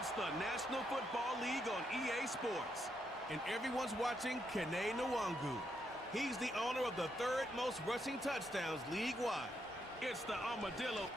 It's the National Football League on EA Sports. And everyone's watching Kene Nwangu. He's the owner of the third most rushing touchdowns league-wide. It's the Armadillo.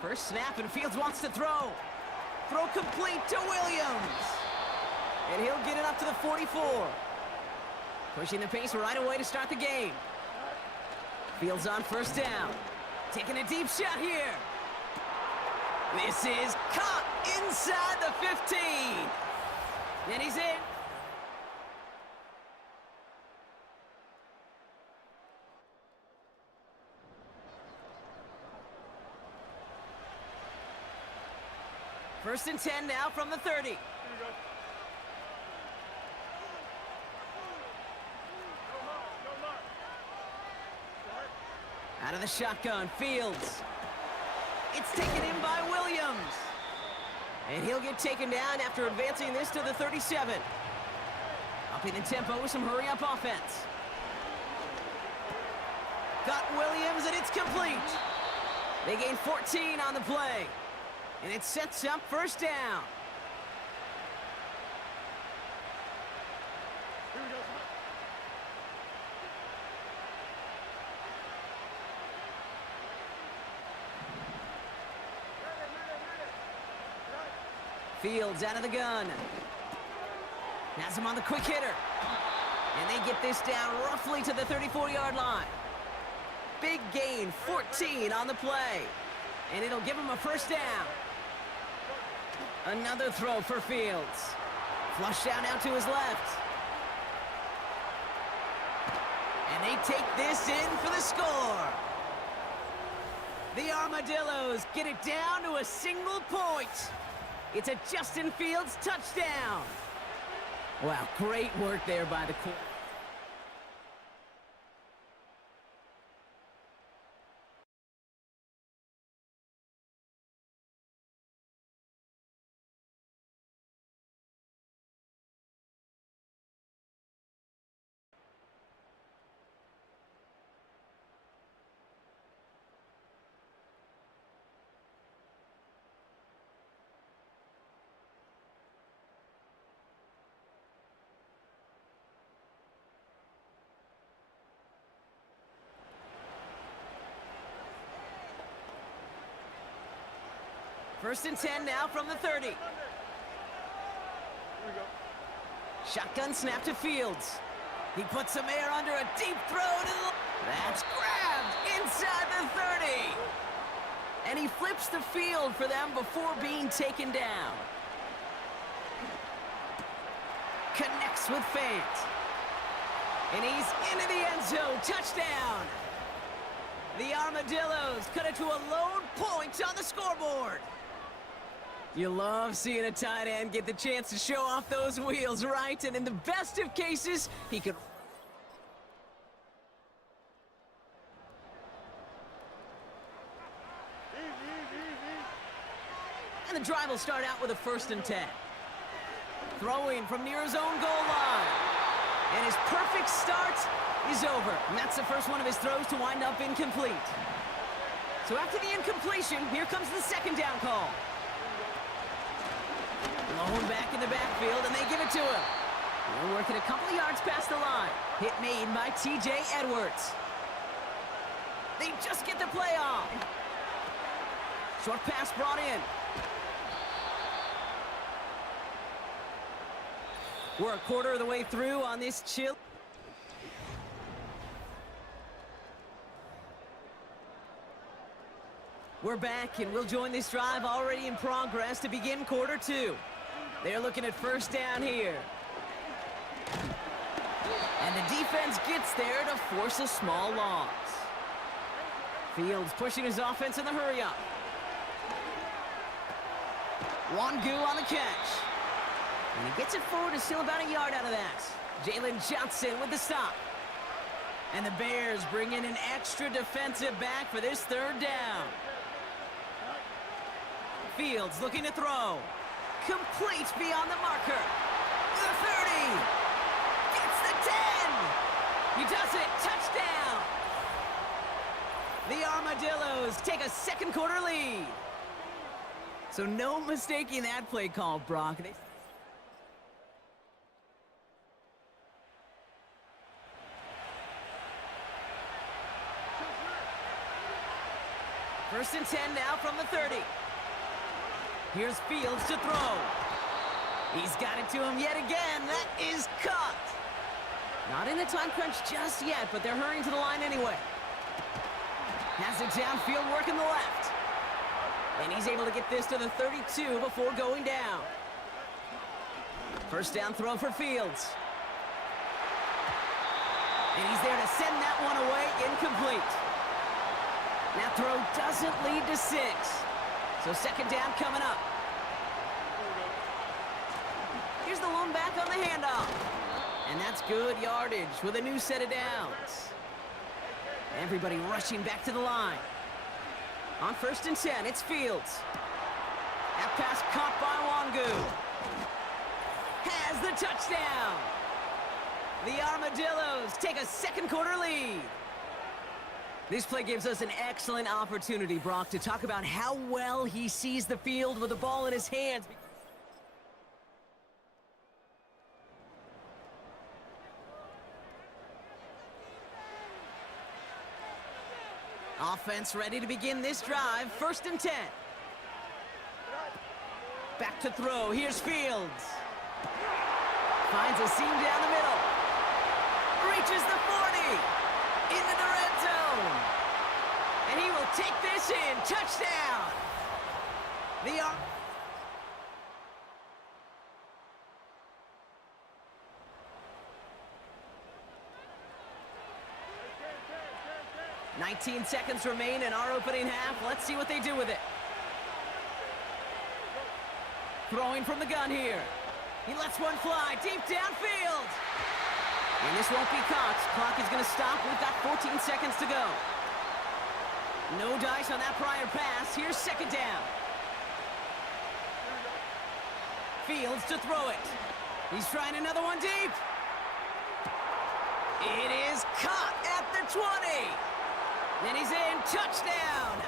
First snap, and Fields wants to throw. Throw complete to Williams. And he'll get it up to the 44. Pushing the pace right away to start the game. Fields on first down. Taking a deep shot here. This is caught inside the 15. And he's in. First and 10 now from the 30. Here we go. Go mark. Out of the shotgun, Fields. It's taken in by Williams. And he'll get taken down after advancing this to the 37. Upping the tempo with some hurry-up offense. Got Williams, and it's complete. They gain 14 on the play. And it sets up first down. Here we go. Fields out of the gun. Has him on the quick hitter. And they get this down roughly to the 34-yard line. Big gain, 14 on the play. And it'll give him a first down. Another throw for Fields. Flush down now to his left. And they take this in for the score. The Armadillos get it down to a single point. It's a Justin Fields touchdown. Wow, great work there by the quarterback. First and 10 now from the 30. Here we go. Shotgun snap to Fields. He puts some air under a deep throw to the... That's grabbed inside the 30. And he flips the field for them before being taken down. Connects with Fant. And he's into the end zone. Touchdown. The Armadillos cut it to a lone point on the scoreboard. You love seeing a tight end get the chance to show off those wheels, right? And in the best of cases, he could... And the drive will start out with a 1st and 10. Throwing from near his own goal line. And his perfect start is over. And that's the first one of his throws to wind up incomplete. So after the incompletion, here comes the 2nd down call. Blown back in the backfield, and they give it to him. They're working a couple of yards past the line. Hit made by T.J. Edwards. They just get the play off. Short pass brought in. We're a quarter of the way through on this chill. We're back, and we'll join this drive already in progress to begin quarter 2. They're looking at 1st down here. And the defense gets there to force a small loss. Fields pushing his offense in the hurry-up. Wangu on the catch. And he gets it forward to steal about a yard out of that. Jalen Johnson with the stop. And the Bears bring in an extra defensive back for this 3rd down. Fields looking to throw. Complete beyond the marker. The 30. Gets the 10. He does it. Touchdown. The Armadillos take a 2nd quarter lead. So no mistaking that play call, Brock. First and 10 now from the 30. Here's Fields to throw. He's got it to him yet again. That is caught. Not in the time crunch just yet, but they're hurrying to the line anyway. Has it downfield, working the left. And he's able to get this to the 32 before going down. First down throw for Fields. And he's there to send that one away, incomplete. That throw doesn't lead to 6. So 2nd down coming up. Here's the lone back on the handoff. And that's good yardage with a new set of downs. Everybody rushing back to the line. On 1st and 10, it's Fields. That pass caught by Wangu. Has the touchdown. The Armadillos take a 2nd quarter lead. This play gives us an excellent opportunity, Brock, to talk about how well he sees the field with the ball in his hands. Offense ready to begin this drive. 1st and 10. Back to throw. Here's Fields. Finds a seam down the middle. Reaches the 40. Into the red zone. And he will take this in. Touchdown. The 19 seconds remain in our opening half. Let's see what they do with it. Throwing from the gun here. He lets one fly deep downfield. And this won't be caught. Clock is going to stop. We've got 14 seconds to go. No dice on that prior pass. Here's 2nd down. Fields to throw it. He's trying another one deep. It is caught at the 20. And he's in. Touchdown.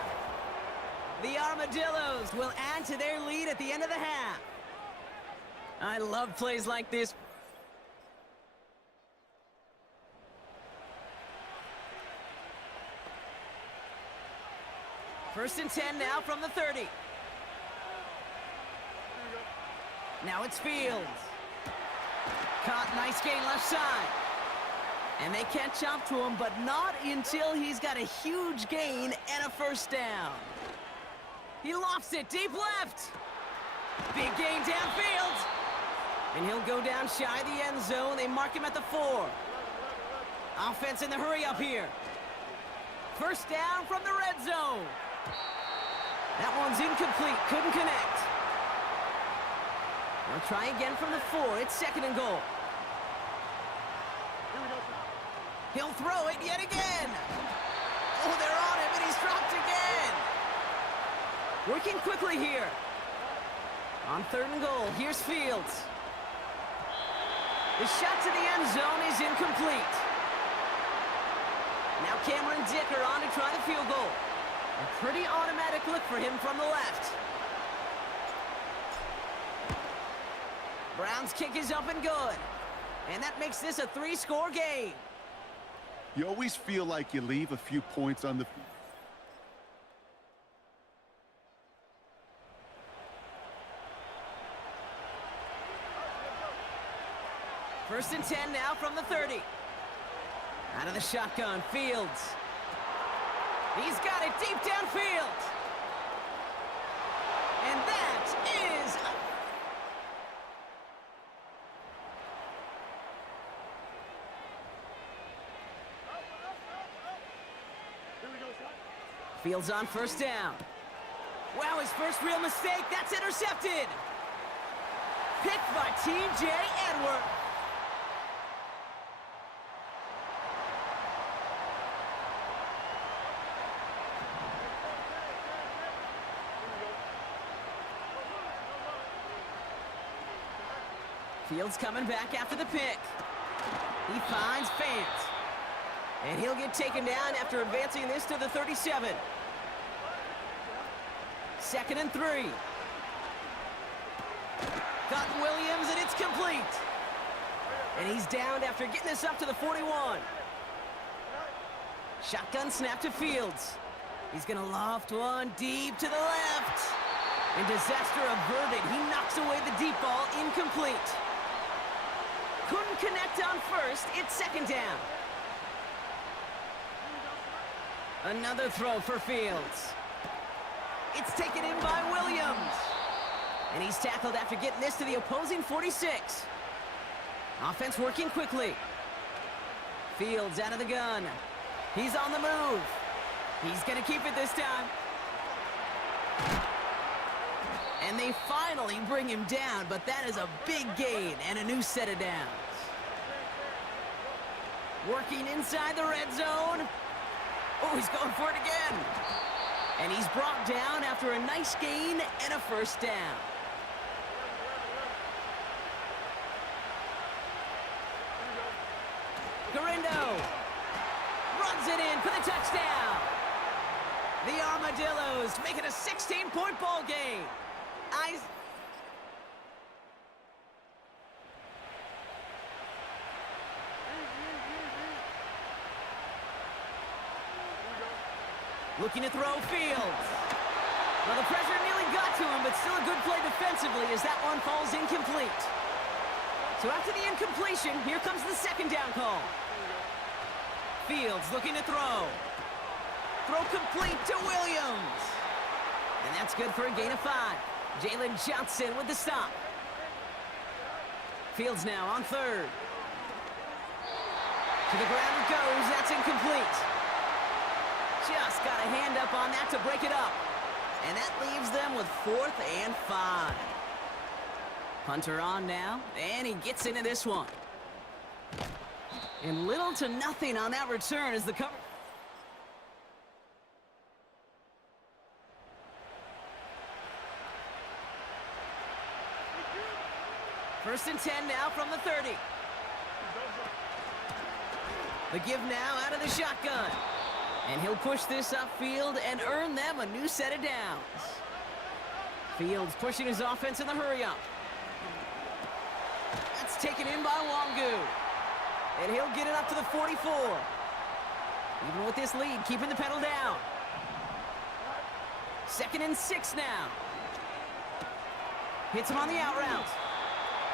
The Armadillos will add to their lead at the end of the half. I love plays like this. First and 10 now from the 30. Now it's Fields. Caught, nice gain left side. And they catch up to him, but not until he's got a huge gain and a 1st down. He lofts it deep left. Big gain downfield. And he'll go down shy of the end zone. They mark him at the 4. Offense in the hurry up here. 1st down from the red zone. That one's incomplete. Couldn't connect. They'll try again from the 4. It's 2nd and goal. He'll throw it yet again. Oh, they're on him, and he's dropped again. Working quickly here. On 3rd and goal, here's Fields. The shot to the end zone is incomplete. Now Cameron Dicker on to try the field goal. A pretty automatic look for him from the left. Brown's kick is up and good. And that makes this a 3-score game. You always feel like you leave a few points on the... First and 10 now from the 30. Out of the shotgun, Fields. He's got it deep downfield. And that is... Fields on first down. Wow, his first real mistake. That's intercepted. Picked by T.J. Edwards. Fields coming back after the pick. He finds Fant. And he'll get taken down after advancing this to the 37. 2nd and 3. Got Williams, and it's complete. And he's downed after getting this up to the 41. Shotgun snap to Fields. He's going to loft one deep to the left. And disaster averted. He knocks away the deep ball, incomplete. Couldn't connect on first. It's 2nd down. Another throw for Fields. It's taken in by Williams. And he's tackled after getting this to the opposing 46. Offense working quickly. Fields out of the gun. He's on the move. He's going to keep it this time. And they finally bring him down, but that is a big gain and a new set of downs. Working inside the red zone. Oh, he's going for it again. And he's brought down after a nice gain and a first down. Garindo runs it in for the touchdown. The Armadillos make it a 16-point ball game. Looking to throw Fields. Well, the pressure nearly got to him, but still a good play defensively as that one falls incomplete. So after the incompletion, here comes the 2nd down call. Fields looking to throw. Throw complete to Williams. And that's good for a gain of 5. Jalen Johnson with the stop. Fields now on 3rd. To the ground it goes. That's incomplete. Just got a hand up on that to break it up. And that leaves them with 4th and 5. Hunter on now, and he gets into this one. And little to nothing on that return as the cover... First and 10 now from the 30. The give now out of the shotgun. And he'll push this upfield and earn them a new set of downs. Fields pushing his offense in the hurry-up. That's taken in by Wangu. And he'll get it up to the 44. Even with this lead, keeping the pedal down. 2nd and 6 now. Hits him on the out route.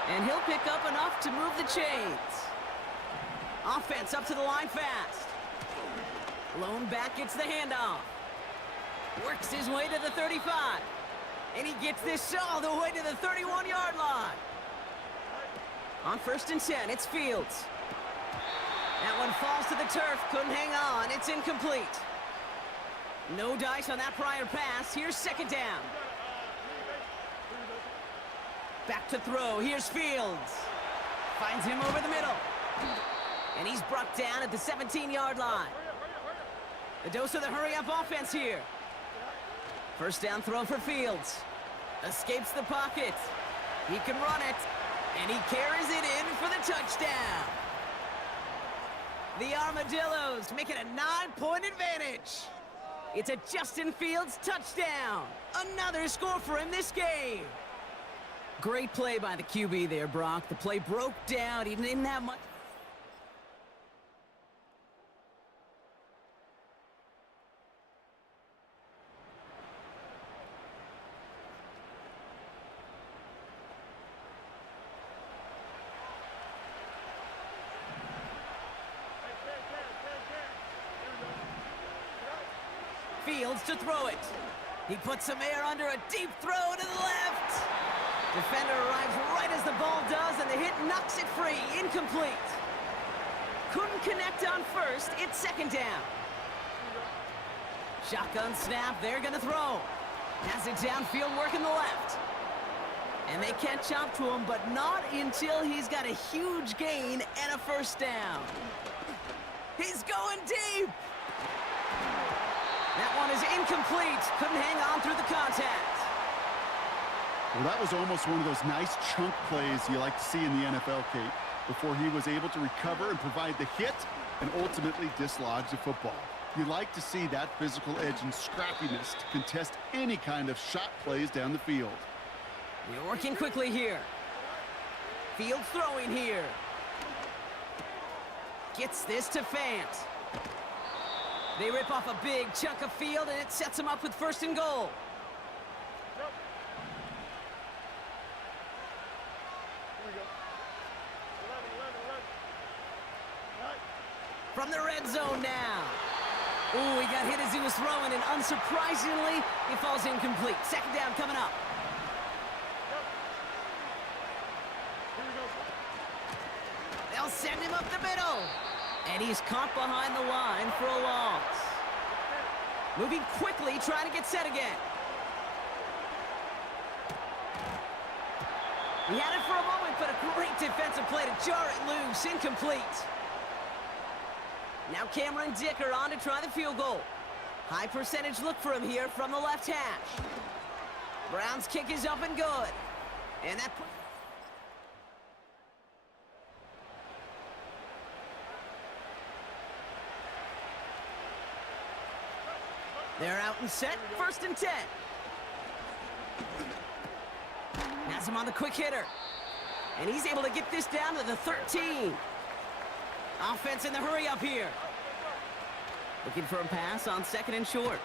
And he'll pick up enough to move the chains. Offense up to the line fast. Lone back gets the handoff. Works his way to the 35. And he gets this all the way to the 31-yard line. On 1st and 10, it's Fields. That one falls to the turf. Couldn't hang on. It's incomplete. No dice on that prior pass. Here's 2nd down. Back to throw. Here's Fields. Finds him over the middle. And he's brought down at the 17-yard line. A dose of the hurry-up offense here. First down throw for Fields. Escapes the pocket. He can run it. And he carries it in for the touchdown. The Armadillos make it a 9-point advantage. It's a Justin Fields touchdown. Another score for him this game. Great play by the QB there, Brock. The play broke down. He didn't have much. Fields to throw it. He puts some air under a deep throw to the left. Defender arrives right as the ball does, and the hit knocks it free. Incomplete. Couldn't connect on first. It's second down. Shotgun snap. They're going to throw. Has it downfield, working the left. And they catch up to him, but not until he's got a huge gain and a first down. He's going deep. That one is incomplete. Couldn't hang on through the contact. Well, that was almost one of those nice chunk plays you like to see in the NFL, Kate, before he was able to recover and provide the hit and ultimately dislodge the football. You like to see that physical edge and scrappiness to contest any kind of shot plays down the field. We're working quickly here. Fields throwing here. Gets this to Fant. They rip off a big chunk of field, and it sets them up with first and goal. From the red zone now. Ooh, he got hit as he was throwing, and unsurprisingly, he falls incomplete. Second down coming up. They'll send him up the middle. And he's caught behind the line for a loss. Moving quickly, trying to get set again. He had it for a moment, but a great defensive play to jar it loose. Incomplete. Now Cameron Dicker on to try the field goal. High percentage look for him here from the left hash. Brown's kick is up and good. And that... They're out and set, first and 10. Has him on the quick hitter. And he's able to get this down to the 13. Offense in the hurry up here. Looking for a pass on second and short.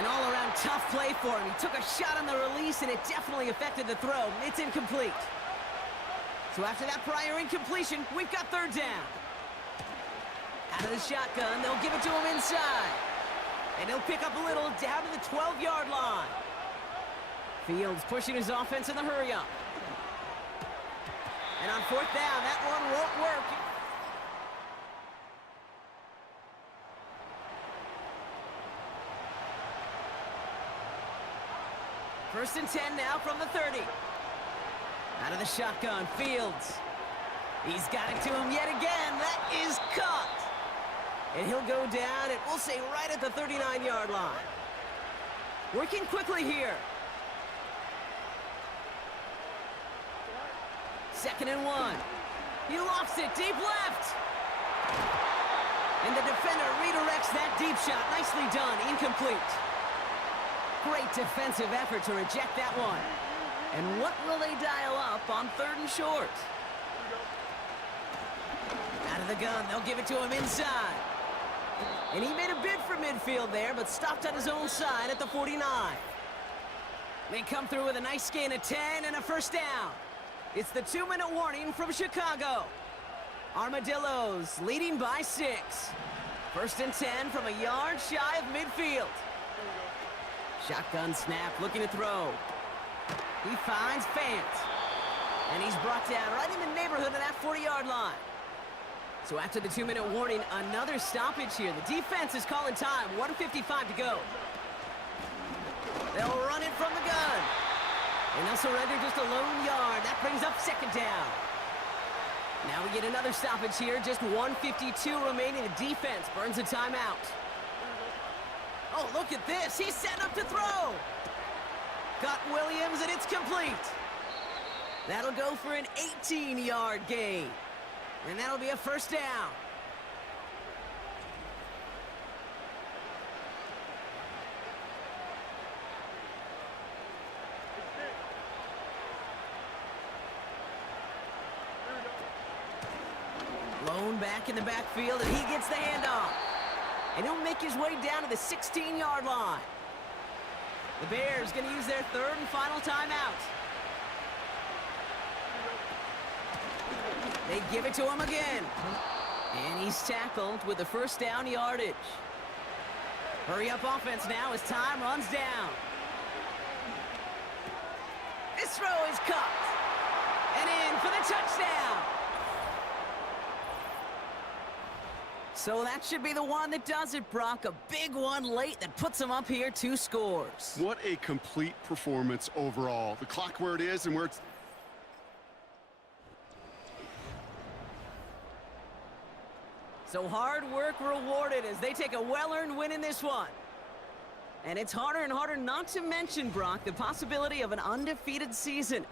An all-around tough play for him. He took a shot on the release, and it definitely affected the throw. It's incomplete. So after that prior incompletion, we've got third down. Out of the shotgun, they'll give it to him inside. And he'll pick up a little down to the 12-yard line. Fields pushing his offense in the hurry-up. And on fourth down, that one won't work. First and 10 now from the 30. Out of the shotgun, Fields. He's got it to him yet again. That is caught. And he'll go down, and we'll say right at the 39-yard line. Working quickly here. Second and 1. He lofts it deep left. And the defender redirects that deep shot. Nicely done. Incomplete. Great defensive effort to reject that one. And what will they dial up on third and short? Out of the gun, they'll give it to him inside. And he made a bid for midfield there, but stopped on his own side at the 49. They come through with a nice gain of 10 and a first down. It's the 2-minute warning from Chicago. Armadillos leading by 6. First and 10 from a yard shy of midfield. Shotgun snap, looking to throw. He finds Fant. And he's brought down right in the neighborhood of that 40-yard line. So after the 2-minute warning, another stoppage here. The defense is calling time. 1:55 to go. They'll run it from the gun. And they'll surrender just a lone yard. That brings up second down. Now we get another stoppage here. Just 1:52 remaining. The defense burns a timeout. Oh, look at this. He's setting up to throw. Got Williams, and it's complete. That'll go for an 18-yard gain. And that'll be a first down. Lone back in the backfield, and he gets the handoff. And he'll make his way down to the 16-yard line. The Bears going to use their third and final timeout. They give it to him again. And he's tackled with the first down yardage. Hurry up offense now as time runs down. This throw is caught. And in for the touchdown. So that should be the one that does it, Brock. A big one late that puts them up here 2 scores. What a complete performance overall. The clock where it is and where it's... So hard work rewarded as they take a well-earned win in this one. And it's harder and harder not to mention, Brock, the possibility of an undefeated season.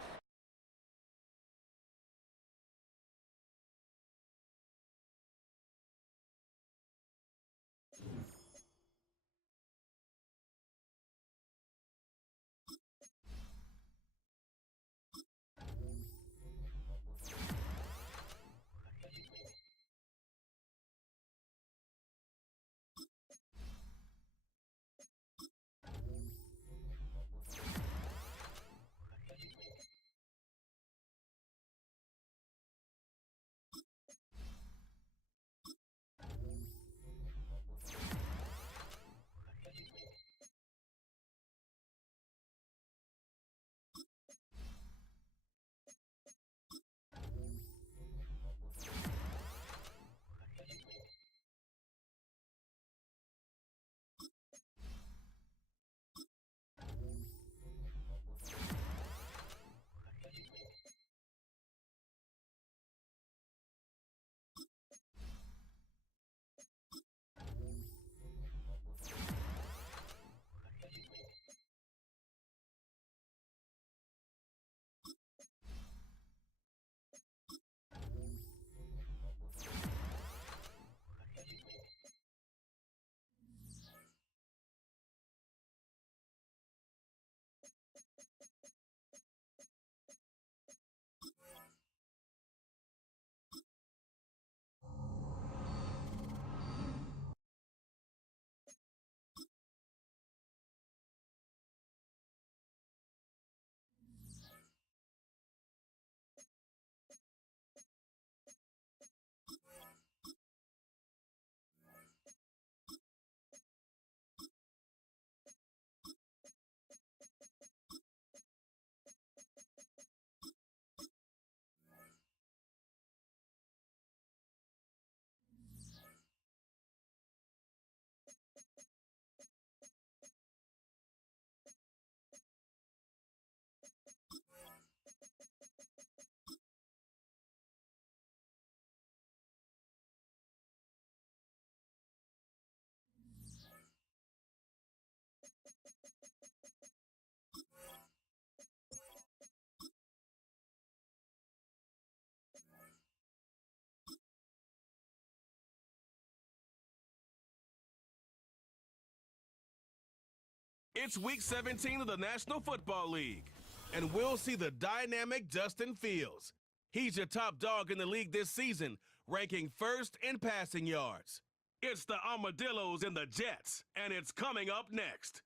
It's Week 17 of the National Football League, and we'll see the dynamic Justin Fields. He's your top dog in the league this season, ranking first in passing yards. It's the Armadillos and the Jets, and it's coming up next.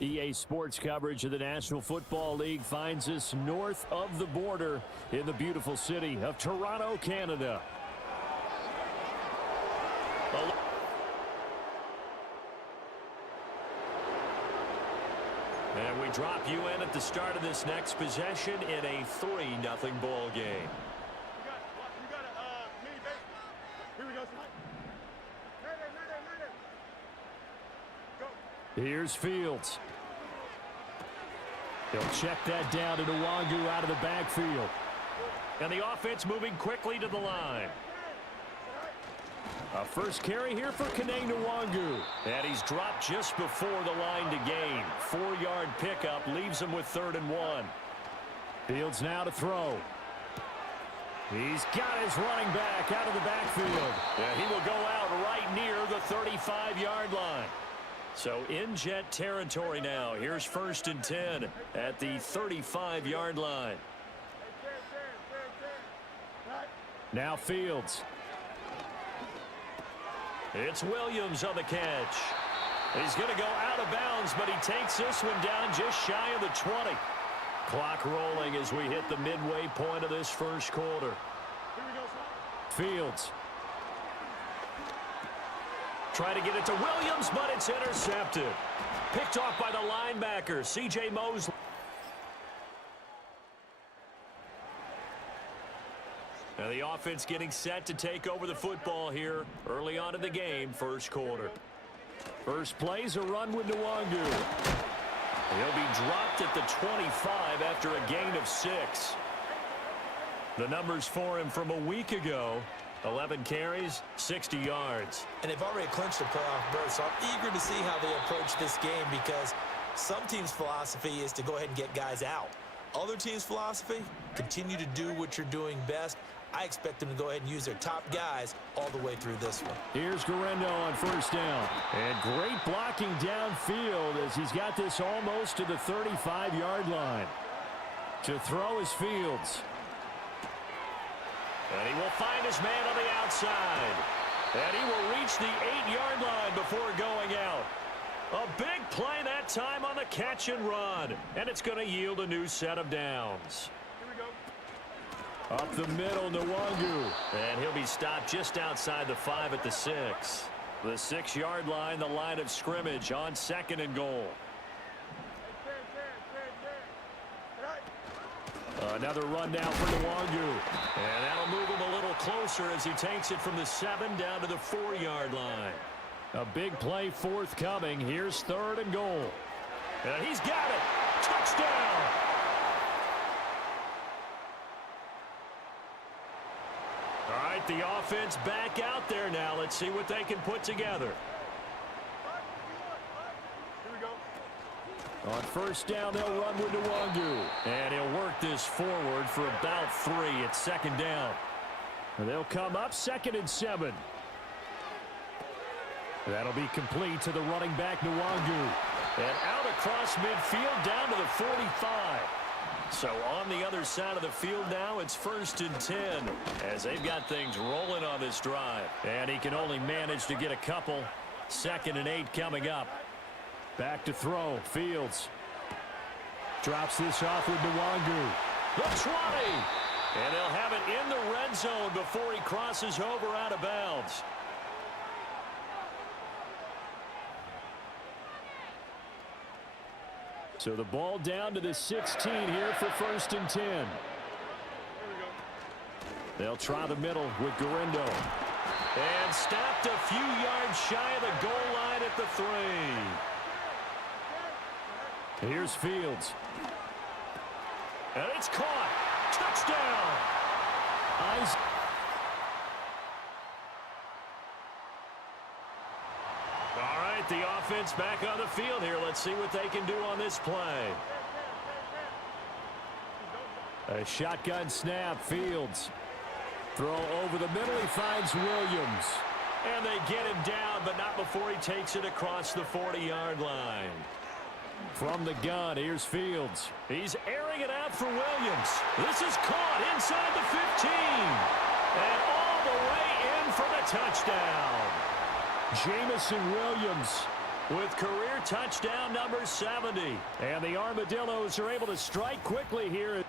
EA Sports coverage of the National Football League finds us north of the border in the beautiful city of Toronto, Canada. And we drop you in at the start of this next possession in a 3-0 ball game. Here's Fields. He'll check that down to Nwangu out of the backfield. And the offense moving quickly to the line. A first carry here for Kene Nwangu. And he's dropped just before the line to gain. 4-yard pickup leaves him with 3rd and 1. Fields now to throw. He's got his running back out of the backfield. And he will go out right near the 35-yard line. So in jet territory now. Here's 1st and 10 at the 35-yard line. Now Fields. It's Williams on the catch. He's going to go out of bounds, but he takes this one down just shy of the 20. Clock rolling as we hit the midway point of this first quarter. Fields. Try to get it to Williams, but it's intercepted. Picked off by the linebacker, C.J. Mosley. Now the offense getting set to take over the football here early on in the game, first quarter. First play's a run with Nwangu. He'll be dropped at the 25 after a gain of 6. The numbers for him from a week ago, 11 carries, 60 yards. And they've already clinched a playoff berth, so I'm eager to see how they approach this game because some teams' philosophy is to go ahead and get guys out. Other teams' philosophy, continue to do what you're doing best. I expect them to go ahead and use their top guys all the way through this one. Here's Guerrero on first down. And great blocking downfield as he's got this almost to the 35-yard line. To throw is Fields. And he will find his man on the outside. And he will reach the 8-yard line before going out. A big play that time on the catch and run. And it's going to yield a new set of downs. Up the middle, Nwangu. And he'll be stopped just outside the 5 at the 6. The 6-yard line, the line of scrimmage on 2nd and goal. Another run now for Nwangu. And that'll move him a little closer as he takes it from the 7 down to the 4-yard line. A big play forthcoming. Here's 3rd and goal. And he's got it. Touchdown. All right, the offense back out there now. Let's see what they can put together. On first down, they'll run with Nwangu. And he'll work this forward for about 3 at 2nd down. And they'll come up 2nd and 7. That'll be complete to the running back, Nwangu. And out across midfield down to the 45. So on the other side of the field now, it's 1st and 10 as they've got things rolling on this drive. And he can only manage to get a couple. 2nd and 8 coming up. Back to throw. Fields drops this off with Nwangu. The 20. And they'll have it in the red zone before he crosses over out of bounds. So the ball down to the 16 here for 1st and 10. They'll try the middle with Guerrero. And stopped a few yards shy of the goal line at the 3. Here's Fields. And it's caught. Touchdown. All right, the offense back on the field here. Let's see what they can do on this play. A shotgun snap. Fields. Throw over the middle. He finds Williams. And they get him down, but not before he takes it across the 40-yard line. From the gun, here's Fields. He's airing it out for Williams. This is caught inside the 15. And all the way in for the touchdown. Jamison Williams with career touchdown number 70. And the Armadillos are able to strike quickly here.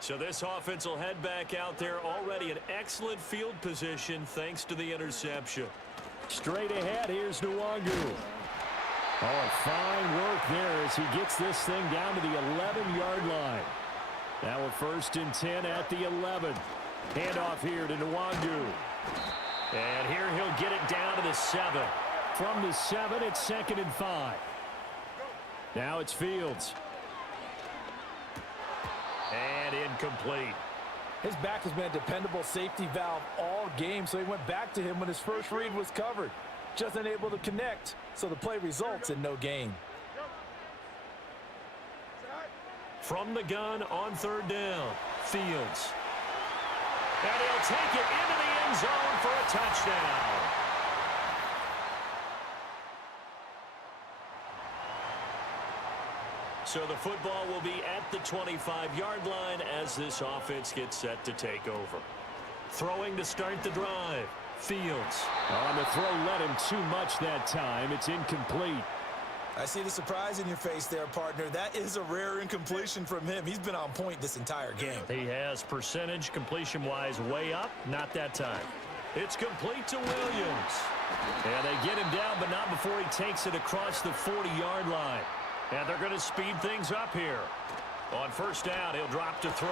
So this offense will head back out there, already in excellent field position thanks to the interception. Straight ahead, here's Nwangu. Oh, fine work there as he gets this thing down to the 11-yard line. Now a 1st and 10 at the 11. Handoff here to Nwangu. And here he'll get it down to the 7. From the 7, it's 2nd and 5. Now it's Fields. And incomplete. His back has been a dependable safety valve all game, so he went back to him when his first read was covered. Just unable to connect, so the play results in no gain. From the gun on third down, Fields. And he'll take it into the end zone for a touchdown. So the football will be at the 25-yard line as this offense gets set to take over. Throwing to start the drive, Fields. On the throw, led him too much that time. It's incomplete. I see the surprise in your face there, partner. That is a rare incompletion from him. He's been on point this entire game. He has percentage completion-wise way up. Not that time. It's complete to Williams. And they get him down, but not before he takes it across the 40-yard line. And they're going to speed things up here. On first down, he'll drop to throw.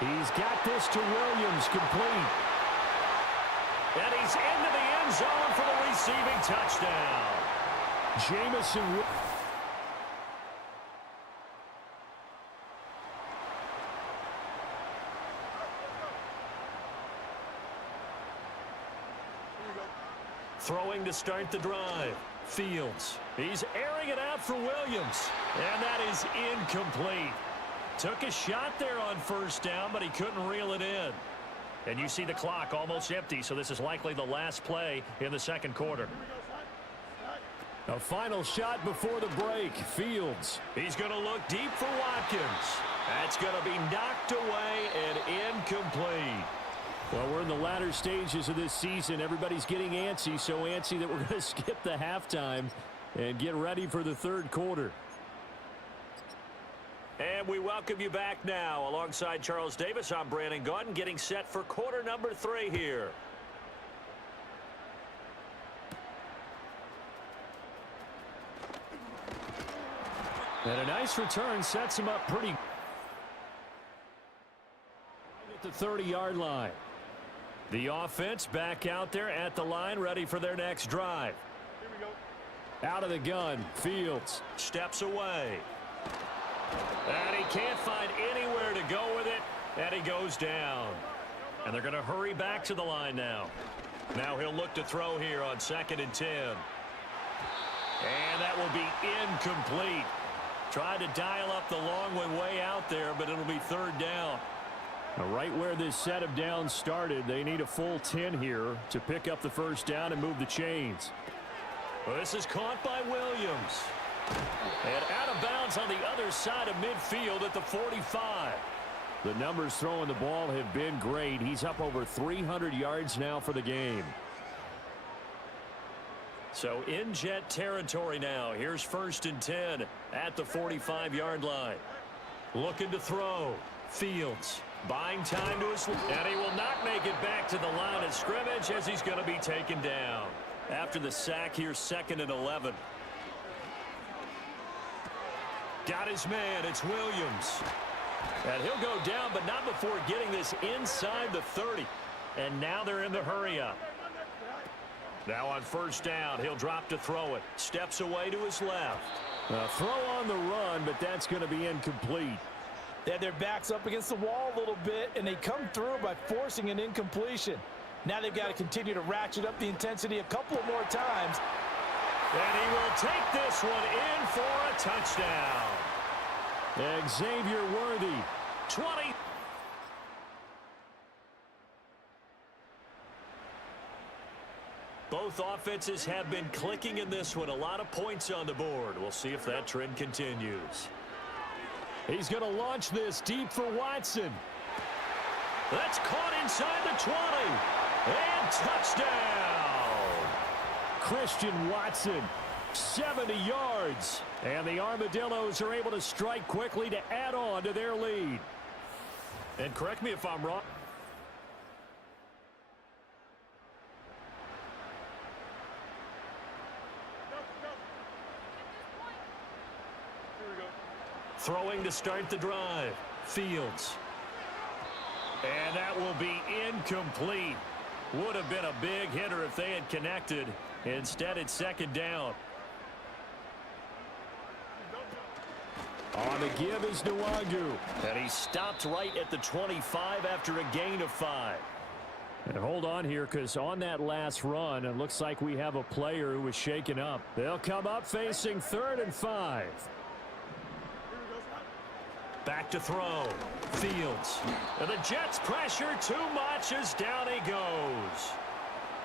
He's got this to Williams, complete. And he's into the end zone for the receiving touchdown. Jamison. Throwing to start the drive. Fields. He's airing it out for Williams. And that is incomplete. Took a shot there on first down, but he couldn't reel it in. And you see the clock almost empty, so this is likely the last play in the second quarter. A final shot before the break. Fields. He's going to look deep for Watkins. That's going to be knocked away and incomplete. Well, we're in the latter stages of this season. Everybody's getting antsy, so antsy that we're going to skip the halftime and get ready for the third quarter. And we welcome you back now. Alongside Charles Davis, I'm Brandon Gaudin, getting set for quarter number 3 here. And a nice return sets him up pretty at the 30-yard line. The offense back out there at the line, ready for their next drive. Here we go. Out of the gun, Fields. Steps away. And he can't find anywhere to go with it, and he goes down. And they're going to hurry back to the line now. Now he'll look to throw here on 2nd and 10. And that will be incomplete. Tried to dial up the long one way out there, but it'll be 3rd down. Right where this set of downs started, they need a full 10 here to pick up the first down and move the chains. Well, this is caught by Williams. And out of bounds on the other side of midfield at the 45. The numbers throwing the ball have been great. He's up over 300 yards now for the game. So in jet territory now. Here's 1st and 10 at the 45-yard line. Looking to throw. Fields. Buying time to his, and he will not make it back to the line of scrimmage as he's going to be taken down. After the sack, here's 2nd and 11. Got his man, it's Williams. And he'll go down, but not before getting this inside the 30. And now they're in the hurry up. Now on first down, he'll drop to throw it. Steps away to his left. Throw on the run, but that's going to be incomplete. They had their backs up against the wall a little bit, and they come through by forcing an incompletion. Now they've got to continue to ratchet up the intensity a couple more times. And he will take this one in for a touchdown. Xavier Worthy. 20. Both offenses have been clicking in this one. A lot of points on the board. We'll see if that trend continues. He's going to launch this deep for Watson. That's caught inside the 20. And touchdown. Christian Watson, 70 yards. And the Armadillos are able to strike quickly to add on to their lead. And correct me if I'm wrong. Throwing to start the drive. Fields. And that will be incomplete. Would have been a big hitter if they had connected. Instead, it's 2nd down. On the give is Nwangu. And he stopped right at the 25 after a gain of 5. And hold on here, because on that last run, it looks like we have a player who was shaken up. They'll come up facing 3rd and 5. Back to throw. Fields. And the Jets pressure too much as down he goes.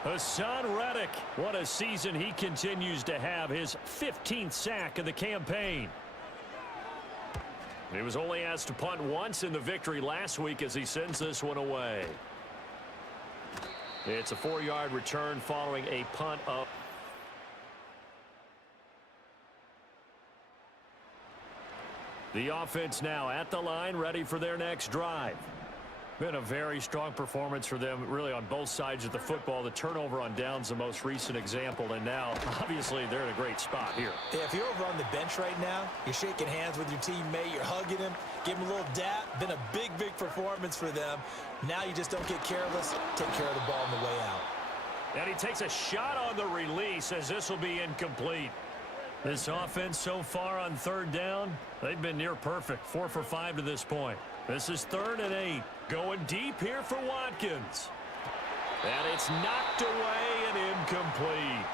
Hassan Reddick. What a season he continues to have. His 15th sack of the campaign. He was only asked to punt once in the victory last week as he sends this one away. It's a 4-yard return following a punt up. The offense now at the line, ready for their next drive. Been a very strong performance for them, really, on both sides of the football. The turnover on downs, the most recent example, and now, obviously, they're in a great spot here. Yeah, if you're over on the bench right now, you're shaking hands with your teammate, you're hugging him, give him a little dap. Been a big, big performance for them. Now you just don't get careless. Take care of the ball on the way out. And he takes a shot on the release as this will be incomplete. This offense so far on 3rd down, they've been near perfect. 4 for 5 to this point. This is 3rd and 8. Going deep here for Watkins. And it's knocked away and incomplete.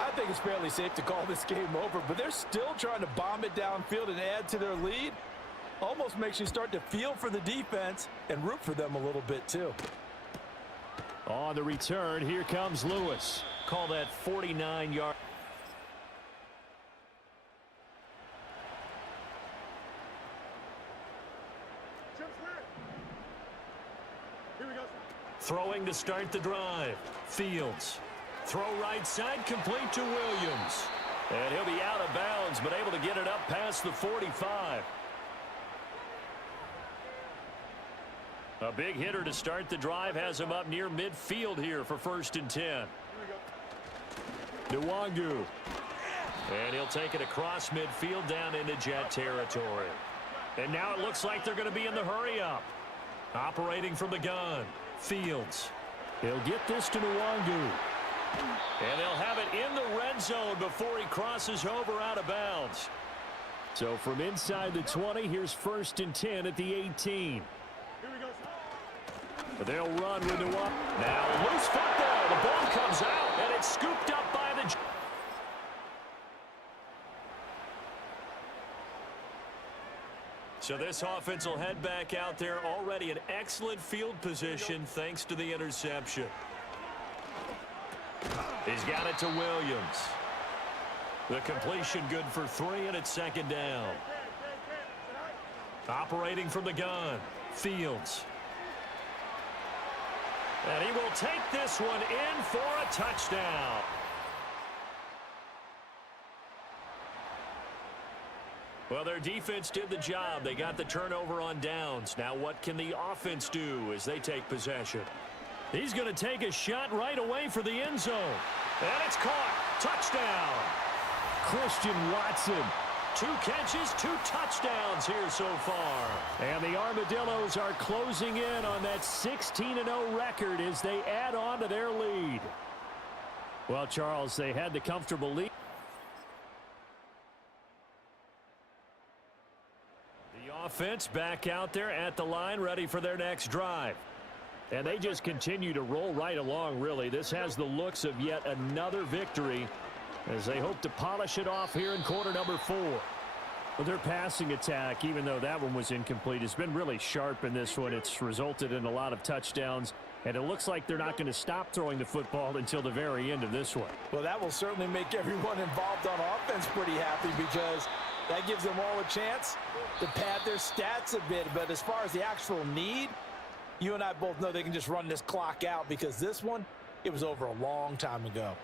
I think it's fairly safe to call this game over, but they're still trying to bomb it downfield and add to their lead. Almost makes you start to feel for the defense and root for them a little bit too. On the return, here comes Lewis. Call that 49-yard. Throwing to start the drive. Fields. Throw right side, complete to Williams. And he'll be out of bounds, but able to get it up past the 45. A big hitter to start the drive has him up near midfield here for 1st and 10. Nwangu. And he'll take it across midfield down into Jet territory. And now it looks like they're going to be in the hurry-up. Operating from the gun. Fields. He'll get this to Nwangu. And they'll have it in the red zone before he crosses over out of bounds. So from inside the 20, here's 1st and 10 at the 18. But they'll run with Nwangu. Now loose football. The ball comes out, and it's scooped up by the... So this offense will head back out there, already in excellent field position thanks to the interception. He's got it to Williams. The completion good for 3, and it's 2nd down. Operating from the gun. Fields. And he will take this one in for a touchdown. Well, their defense did the job. They got the turnover on downs. Now what can the offense do as they take possession? He's going to take a shot right away for the end zone. And it's caught. Touchdown. Christian Watson. 2 catches, 2 touchdowns here so far. And the Armadillos are closing in on that 16-0 record as they add on to their lead. Well, Charles, they had the comfortable lead. Offense back out there at the line, ready for their next drive. And they just continue to roll right along, really. This has the looks of yet another victory as they hope to polish it off here in quarter number 4. Well, their passing attack, even though that one was incomplete, has been really sharp in this one. It's resulted in a lot of touchdowns, and it looks like they're not going to stop throwing the football until the very end of this one. Well, that will certainly make everyone involved on offense pretty happy because that gives them all a chance to pad their stats a bit. But as far as the actual need, you and I both know they can just run this clock out because this one, it was over a long time ago.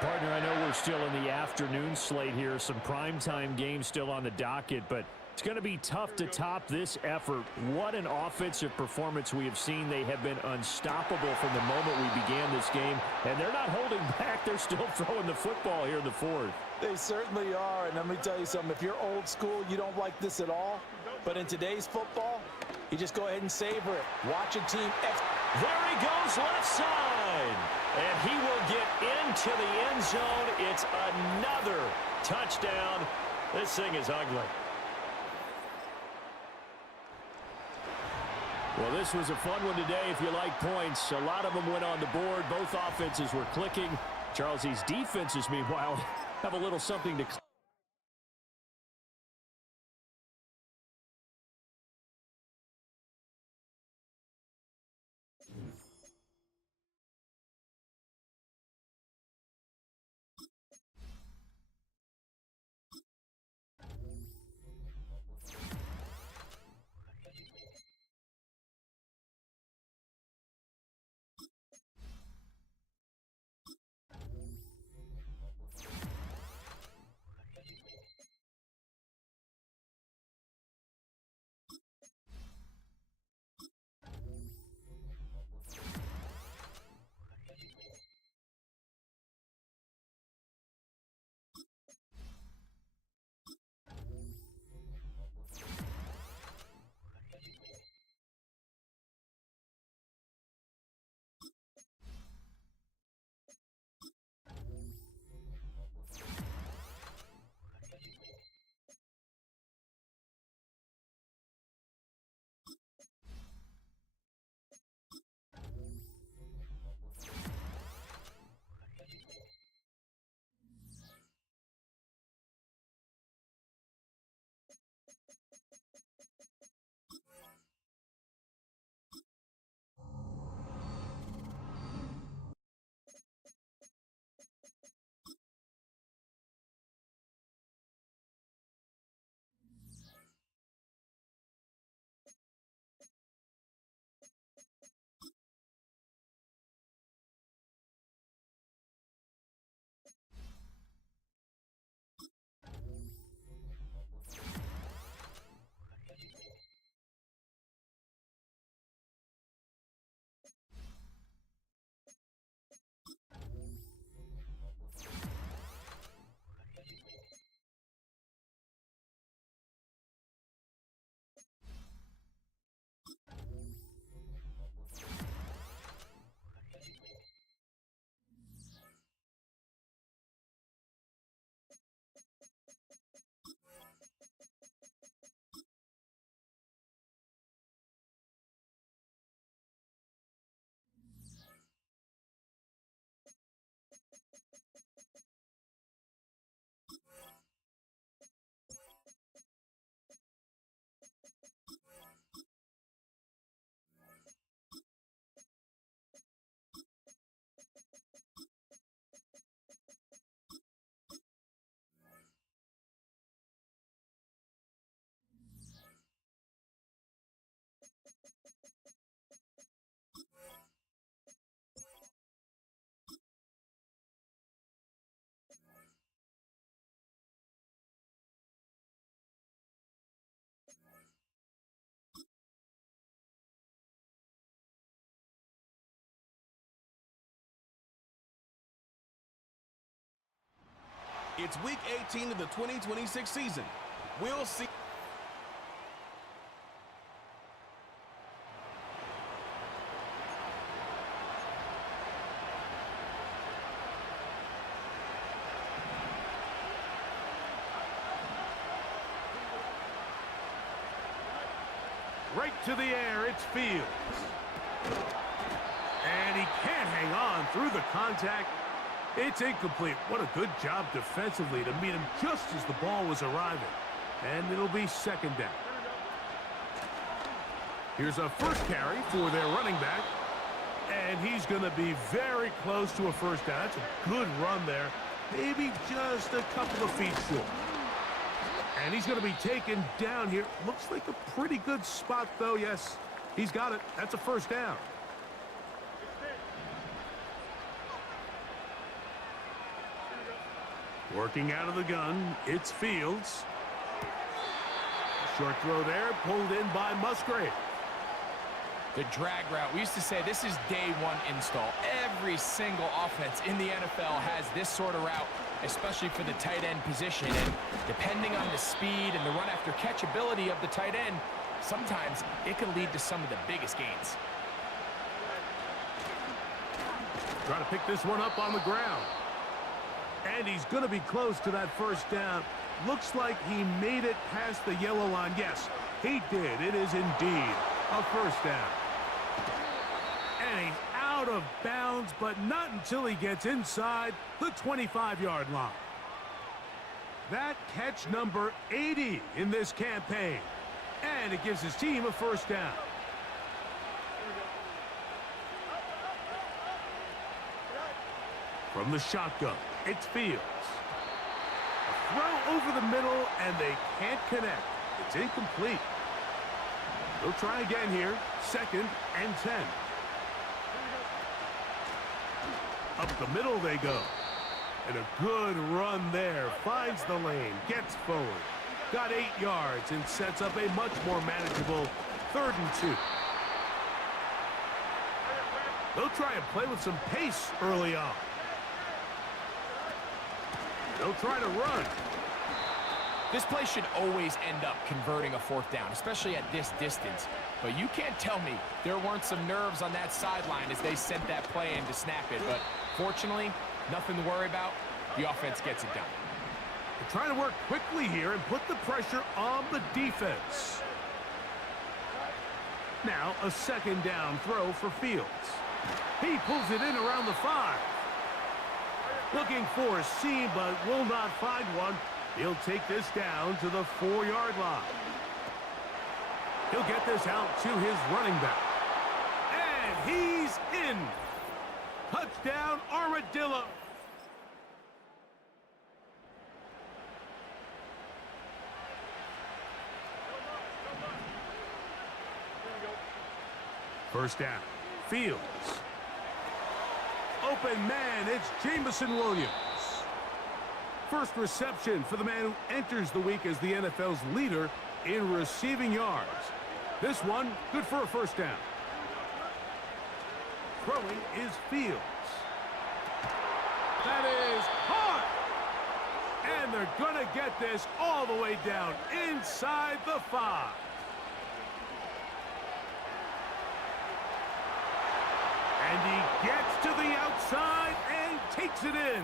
Partner, I know we're still in the afternoon slate here. Some primetime games still on the docket, but it's going to be tough to top this effort. What an offensive performance we have seen. They have been unstoppable from the moment we began this game, and they're not holding back. They're still throwing the football here in the 4th. They certainly are, and let me tell you something. If you're old school, you don't like this at all. But in today's football, you just go ahead and savor it. Watch a team. There he goes left side. And he will get into the end zone. It's another touchdown. This thing is ugly. Well, this was a fun one today if you like points. A lot of them went on the board. Both offenses were clicking. Charles, these defenses, meanwhile, have a little something to... It's week 18 of the 2026 season. We'll see. Right to the air, it's Fields. And he can't hang on through the contact. It's incomplete. What a good job defensively to meet him just as the ball was arriving. And it'll be second down. Here's a first carry for their running back. And he's going to be very close to a first down. That's a good run there. Maybe just a couple of feet short. And he's going to be taken down here. Looks like a pretty good spot, though. Yes, he's got it. That's a first down. Working out of the gun, it's Fields. Short throw there, pulled in by Musgrave. The drag route. We used to say this is day one install. Every single offense in the NFL has this sort of route, especially for the tight end position. And depending on the speed and the run after catch ability of the tight end, sometimes it can lead to some of the biggest gains. Trying to pick this one up on the ground. And he's going to be close to that first down. Looks like he made it past the yellow line. Yes, he did. It is indeed A first down. And he's out of bounds, but not until he gets inside the 25-yard line. That catch number 80 in this campaign. And it gives his team a first down. From the shotgun, it's Fields. A throw over the middle, and they can't connect. It's incomplete. They'll try again here. 2nd and 10. Up the middle they go. And a good run there. Finds the lane. Gets forward. Got 8 yards and sets up a much more manageable 3rd and 2. They'll try and play with some pace early on. They'll try to run. This play should always end up converting a 4th down, especially at this distance. But you can't tell me there weren't some nerves on that sideline as they sent that play in to snap it. But fortunately, nothing to worry about. The offense gets it done. They're trying to work quickly here and put the pressure on the defense. Now a 2nd down throw for Fields. He pulls it in around the 5. Looking for a seam, but will not find one. He'll take this down to the 4-yard line. He'll get this out to his running back. And he's in. Touchdown, Armadillo. First down. Fields. Open man, it's Jameson Williams. First reception for the man who enters the week as the NFL's leader in receiving yards. This one, good for a first down. Throwing is Fields. That is hard. And they're going to get this all the way down inside the 5. And he gets to the outside and takes it in.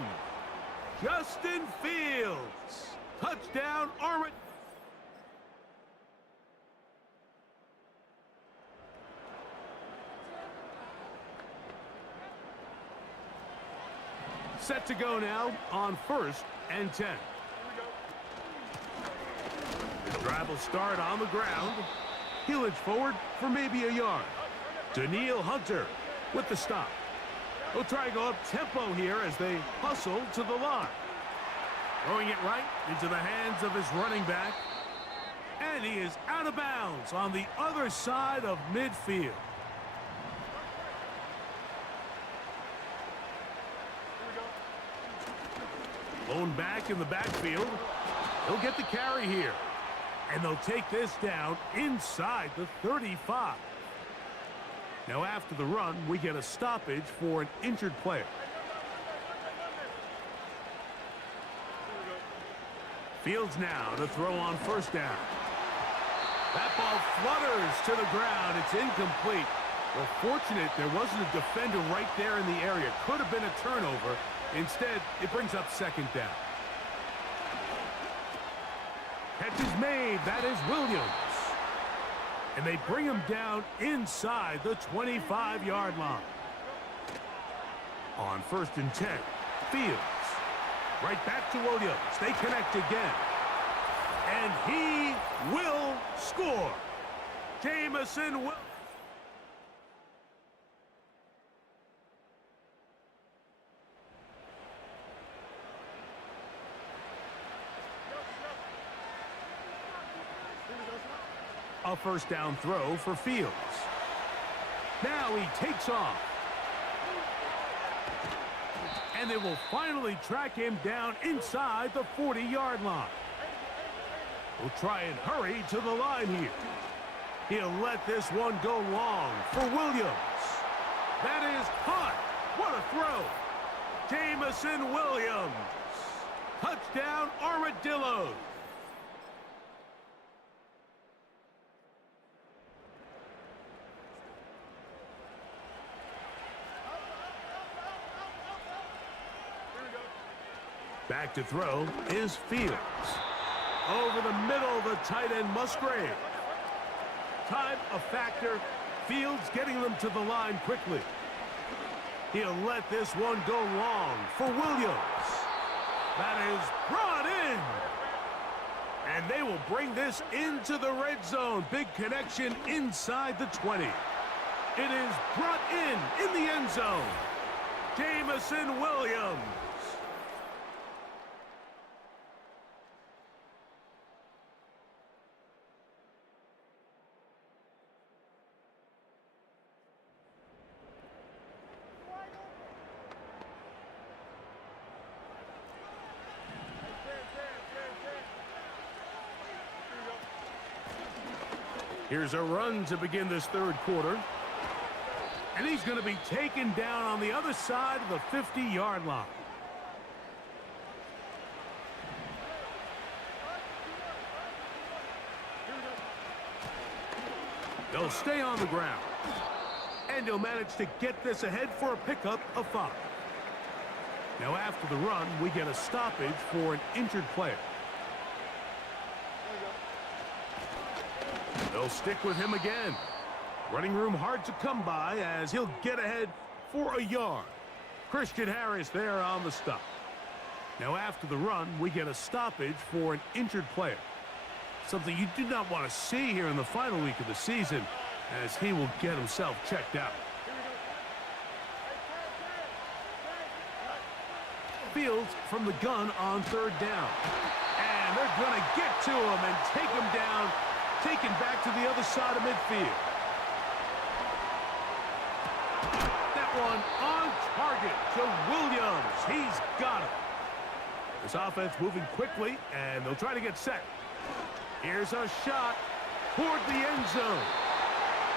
Justin Fields. Touchdown, Armadillos. Set to go now on 1st and 10. The drive will start on the ground. He'll inch forward for maybe a yard. Daniil Hunter with the stop. He'll try to go up tempo here as they hustle to the line. Throwing it right into the hands of his running back. And he is out of bounds on the other side of midfield. Blown back in the backfield. He'll get the carry here. And they'll take this down inside the 35. Now after the run, we get a stoppage for an injured player. Fields now to throw on 1st down. That ball flutters to the ground. It's incomplete. Well, fortunate there wasn't a defender right there in the area. Could have been a turnover. Instead, it brings up 2nd down. Catch is made. That is Williams. And they bring him down inside the 25-yard line. On 1st and 10, Fields. Right back to Williams. They connect again. And he will score. Jameson will. A 1st down throw for Fields. Now he takes off. And they will finally track him down inside the 40-yard line. We'll try and hurry to the line here. He'll let this one go long for Williams. That is caught. What a throw. Jameson Williams. Touchdown, Armadillos. Back to throw is Fields. Over the middle, the tight end Musgrave. time a factor. Fields getting them to the line quickly. He'll let this one go long for Williams. That is brought in. And they will bring this into the red zone. Big connection inside the 20. It is brought in the end zone. Jamison Williams. Here's a run to begin this third quarter. And he's going to be taken down on the other side of the 50-yard line. They'll stay on the ground. And he'll manage to get this ahead for a pickup of 5. Now after the run, we get a stoppage for an injured player. They'll stick with him again. Running room hard to come by as he'll get ahead for a yard. Christian Harris there on the stop. Now after the run, we get a stoppage for an injured player. Something you do not want to see here in the final week of the season as he will get himself checked out. Fields from the gun on third down. And they're going to get to him and take him down, taken back to the other side of midfield. That one on target to Williams. He's got it. This offense moving quickly, and they'll try to get set. Here's a shot toward the end zone.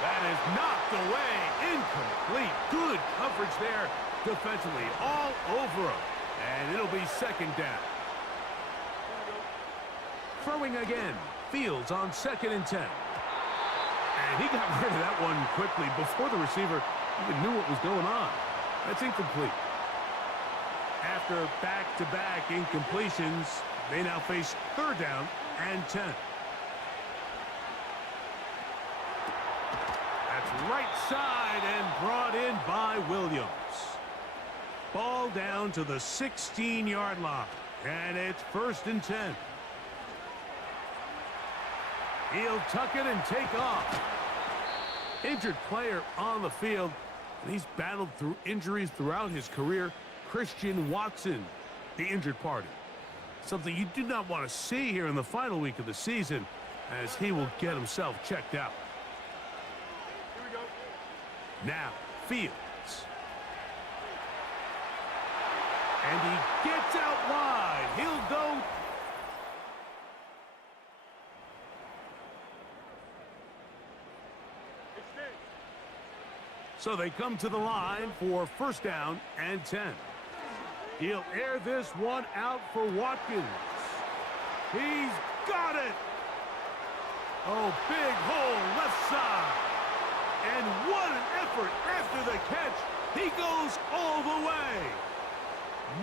That is knocked away. Incomplete. Good coverage there defensively. All over him. And it'll be second down. Throwing again. Fields on 2nd and 10. And he got rid of that one quickly before the receiver even knew what was going on. That's incomplete. After back-to-back incompletions, they now face 3rd down and 10. That's right side and brought in by Williams. Ball down to the 16-yard line, and it's 1st and 10. He'll tuck it and take off. Injured player on the field, and he's battled through injuries throughout his career. Christian Watson, the injured party. Something you do not want to see here in the final week of the season as he will get himself checked out. Here we go. Now, Fields. And he gets out wide. He'll go. So they come to the line for 1st down and 10. He'll air this one out for Watkins. He's got it. Oh, big hole left side. And what an effort after the catch. He goes all the way.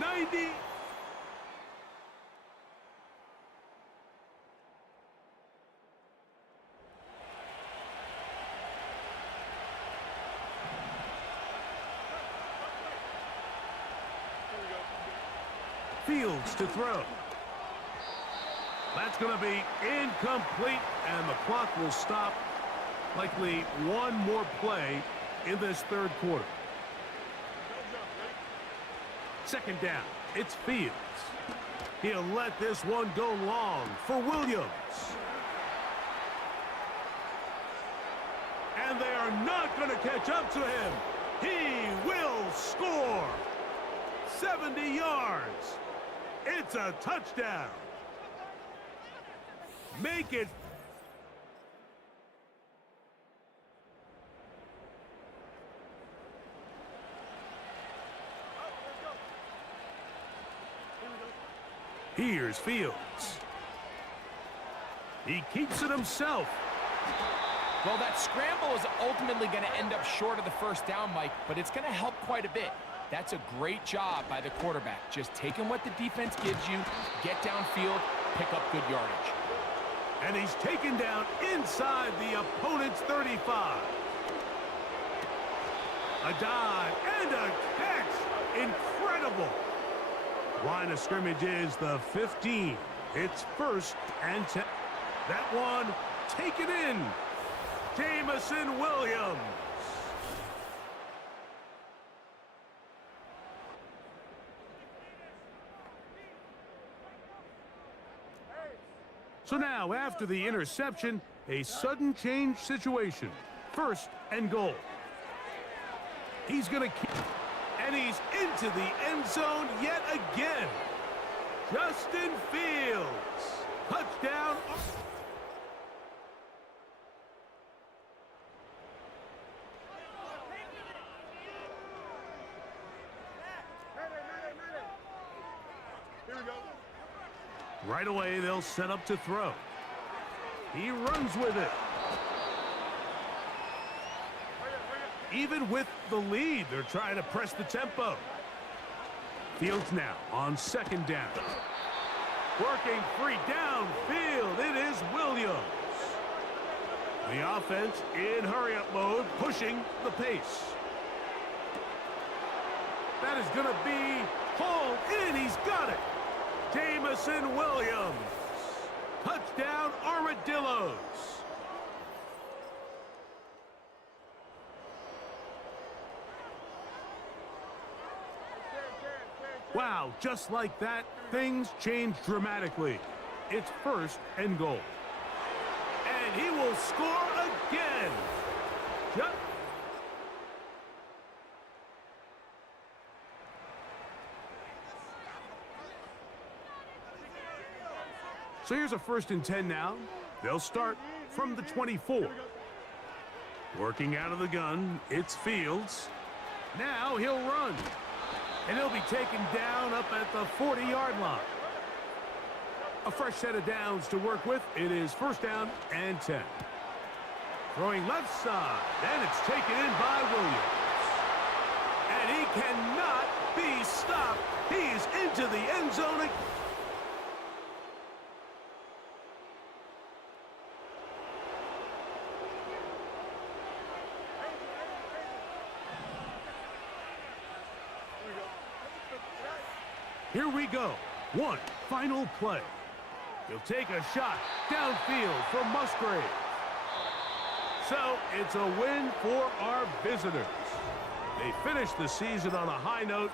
90. Fields to throw. That's going to be incomplete, and the clock will stop. Likely one more play in this 3rd quarter. 2nd down. It's Fields. He'll let this one go long for Williams. And they are not going to catch up to him. He will score. 70 yards. It's a touchdown. Make it. Here's Fields. He keeps it himself. Well, that scramble is ultimately going to end up short of the 1st down, Mike, but it's going to help quite a bit. That's a great job by the quarterback. Just taking what the defense gives you, get downfield, pick up good yardage. And he's taken down inside the opponent's 35. A dive and a catch. Incredible. Line of scrimmage is the 15. It's 1st and 10. That one taken in. Jamison Williams. So now, after the interception, a sudden change situation. 1st and goal. He's going to keep, and he's into the end zone yet again. Justin Fields. Touchdown. Right away, they'll set up to throw. He runs with it. Even with the lead, they're trying to press the tempo. Fields now on 2nd down. Working free downfield. It is Williams. The offense in hurry-up mode, pushing the pace. That is going to be hauled in. He's got it. Jamison Williams. Touchdown, Armadillos. Wow, just like that, things change dramatically. It's 1st and goal. And he will score again. So here's a 1st and 10 now. They'll start from the 24. Working out of the gun, it's Fields. Now he'll run. And he'll be taken down up at the 40-yard line. A fresh set of downs to work with. It is 1st down and 10. Throwing left side, and it's taken in by Williams. And he cannot be stopped. He's into the end zone. Here we go. One final play. He'll take a shot downfield for Musgrave. So it's a win for our visitors. They finished the season on a high note.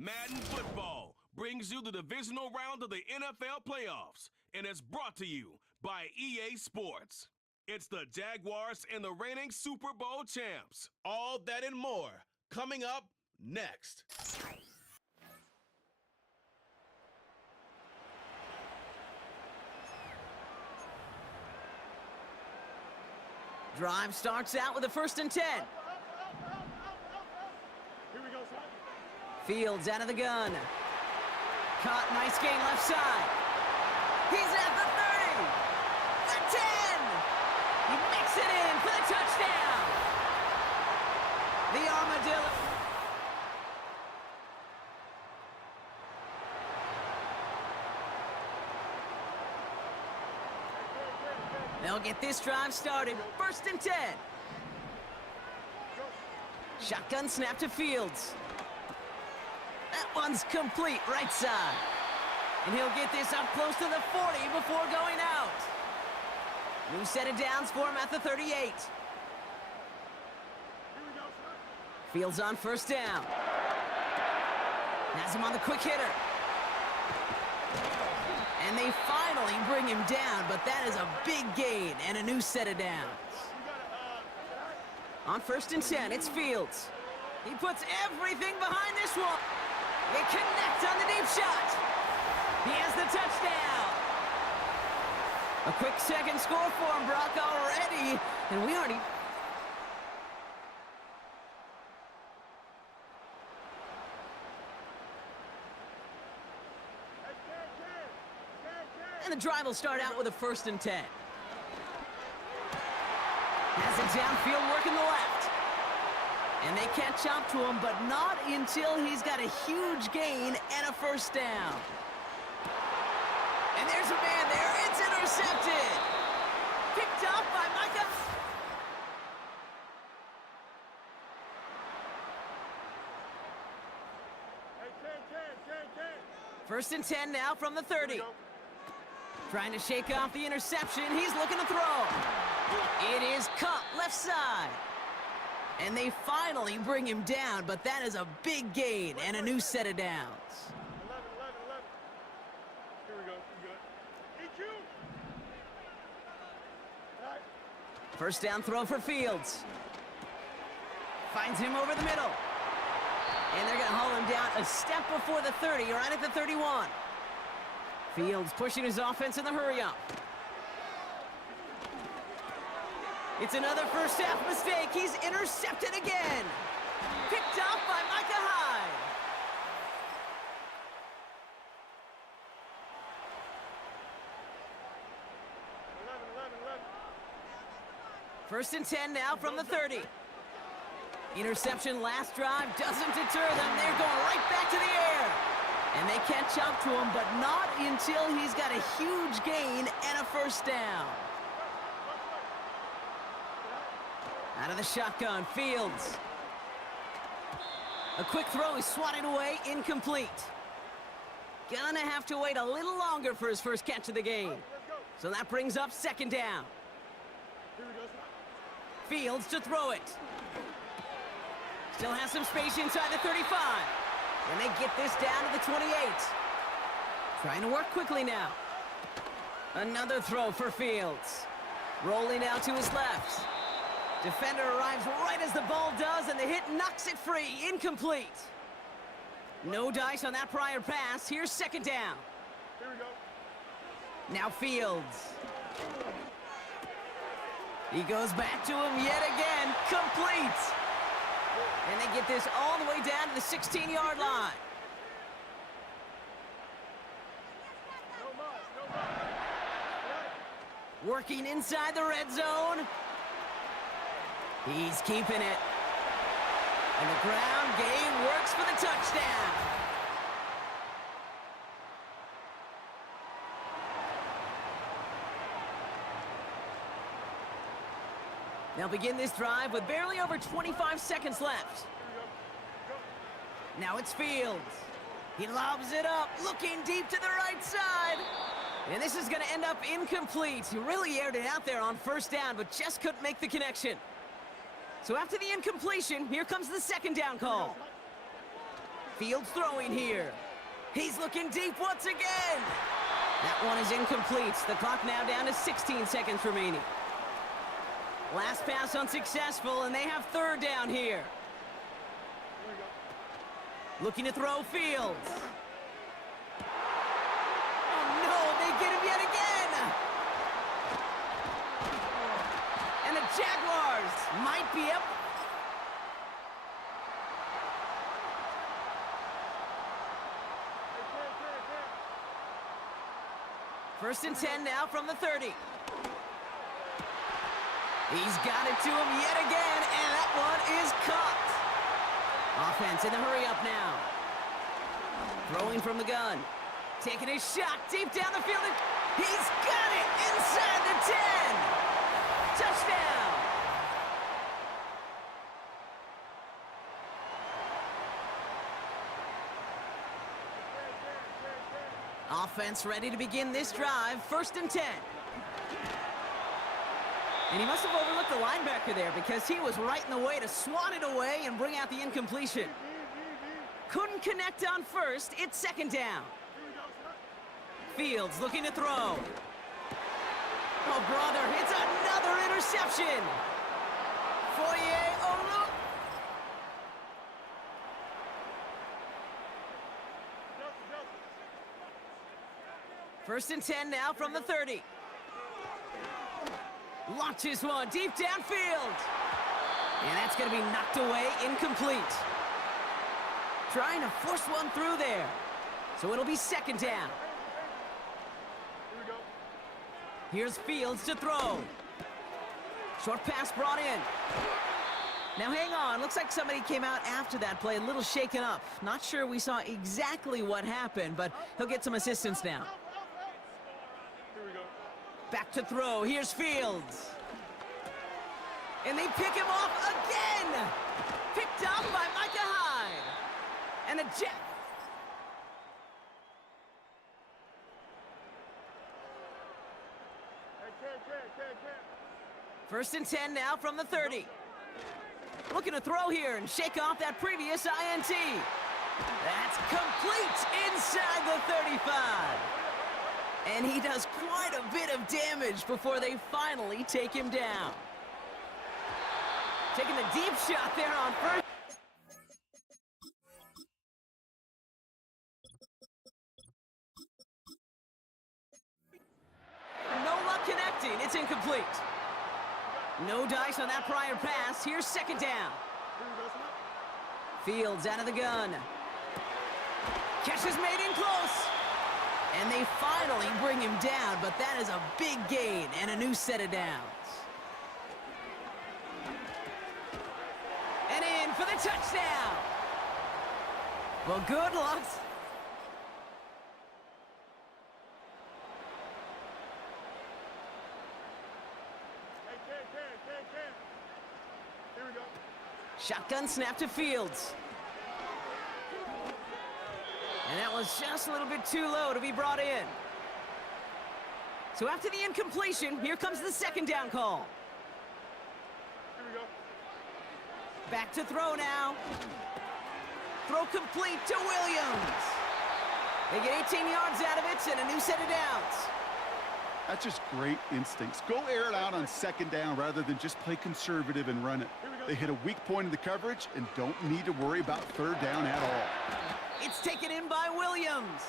Madden Football brings you the divisional round of the NFL playoffs, and it's brought to you by EA Sports. It's the Jaguars and the reigning Super Bowl champs. All that and more coming up next. Drive starts out with a 1st and 10. Here we go, son. Fields out of the gun. Caught, nice gain left side. He's at the 30. The 10. He makes it in for the touchdown. The Armadillo. They'll get this drive started. 1st and 10. Shotgun snap to Fields. That one's complete, right side. And he'll get this up close to the 40 before going out. New set of downs for him at the 38. Fields on 1st down. Has him on the quick hitter. And they finally bring him down, but that is a big gain and a new set of downs. On 1st and 10, it's Fields. He puts everything behind this one. They connect on the deep shot. He has the touchdown. A quick second score for him, Brock, already. And we already... And the drive will start out with a 1st and 10. Has it downfield, working the left. And they catch up to him, but not until he's got a huge gain and a 1st down. And there's a man there. It's intercepted. Picked up by Micah. 1st and 10 now from the 30. Trying to shake off the interception. He's looking to throw. It is caught left side. And they finally bring him down, but that is a big gain and a new set of downs. 11. Here we go. EQ. Right. 1st down throw for Fields. Finds him over the middle. And they're going to haul him down a step before the 30, right at the 31. Fields pushing his offense in the hurry-up. It's another 1st half mistake. He's intercepted again. Picked up by Micah Hyde. First and 10 now from the 30. Interception last drive doesn't deter them. They're going right back to the air. And they catch up to him, but not until he's got a huge gain and a 1st down. Out of the shotgun, Fields. A quick throw is swatted away, incomplete. Gonna have to wait a little longer for his 1st catch of the game. So that brings up 2nd down. Fields to throw it. Still has some space inside the 35. And they get this down to the 28. Trying to work quickly now. Another throw for Fields. Rolling out to his left. Defender arrives right as the ball does, and the hit knocks it free. Incomplete. No dice on that prior pass. Here's 2nd down. Here we go. Now Fields. He goes back to him yet again. Complete. And they get this all the way down to the 16-yard line. Working inside the red zone. He's keeping it. And the ground game works for the touchdown. They'll begin this drive with barely over 25 seconds left. Now it's Fields. He lobs it up, looking deep to the right side. And this is going to end up incomplete. He really aired it out there on 1st down, but just couldn't make the connection. So after the incompletion, here comes the 2nd down call. Fields throwing here. He's looking deep once again. That one is incomplete. The clock now down to 16 seconds remaining. Last pass unsuccessful, and they have third down here. Looking to throw Fields. Oh no, they get him yet again. And the Jaguars might be up. First and 10 now from the 30. He's got it to him yet again, and that one is caught. Offense in the hurry up now. Throwing from the gun. Taking a shot deep down the field. He's got it inside the 10. Touchdown. Offense ready to begin this drive. First and 10. And he must have overlooked the linebacker there because he was right in the way to swat it away and bring out the incompletion. Couldn't connect on first. It's second down. Fields looking to throw. Oh, brother, it's another interception. Olu. First and 10 now from the 30. Launches one deep downfield. And that's going to be knocked away, incomplete. Trying to force one through there. So it'll be second down. Here's Fields to throw. Short pass brought in. Now hang on, looks like somebody came out after that play a little shaken up. Not sure we saw exactly what happened, but he'll get some assistance now. Back to throw. Here's Fields. And they pick him off again. Picked up by Micah Hyde. And a jet. First and 10 now from the 30. Looking to throw here and shake off that previous INT. That's complete inside the 35. And he does quite a bit of damage before they finally take him down. Taking the deep shot there on first. No luck connecting. It's incomplete. No dice on that prior pass. Here's second down. Fields out of the gun. Catch is made in close. And they finally bring him down, but that is a big gain and a new set of downs. And in for the touchdown. Well, good luck. Here we go. Shotgun snap to Fields. And that was just a little bit too low to be brought in. So after the incompletion, here comes the second down call. Here we go. Back to throw now. Throw complete to Williams. They get 18 yards out of it and a new set of downs. That's just great instincts. Go air it out on second down rather than just play conservative and run it. They hit a weak point in the coverage and don't need to worry about third down at all. It's taken in by Williams.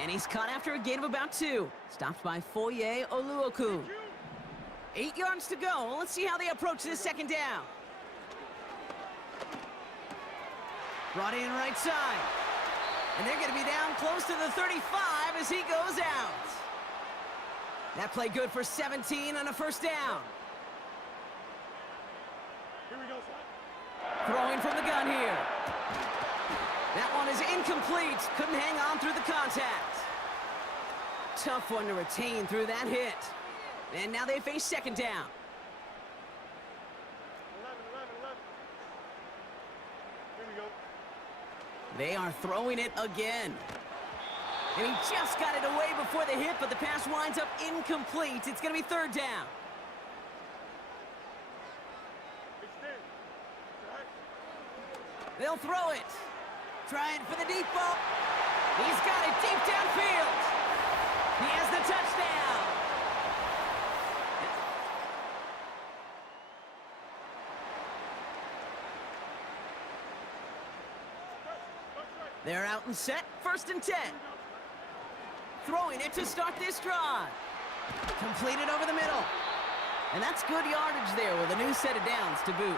And he's caught after a gain of about 2. Stopped by Olu. 8 yards to go. Let's see how they approach this second down. Brought in right side. And they're going to be down close to the 35 as he goes out. That play good for 17 on a first down. Here we go, son. Throwing from the gun here. That one is incomplete. Couldn't hang on through the contact. Tough one to retain through that hit. And now they face second down. 11. Here we go. They are throwing it again. And he just got it away before the hit, but the pass winds up incomplete. It's going to be third down. They'll throw it. Trying for the deep ball. He's got it deep downfield. He has the touchdown. They're out and set. 1st and 10. Throwing it to start this drive. Completed over the middle. And that's good yardage there with a new set of downs to boot.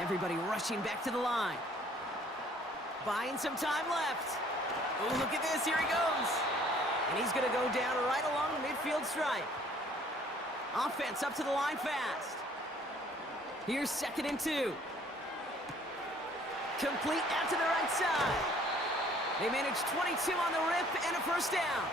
Everybody rushing back to the line. Buying some time left. Oh, look at this. Here he goes. And he's going to go down right along the midfield stripe. Offense up to the line fast. Here's 2nd and 2. Complete out to the right side. They managed 22 on the rip and a 1st down.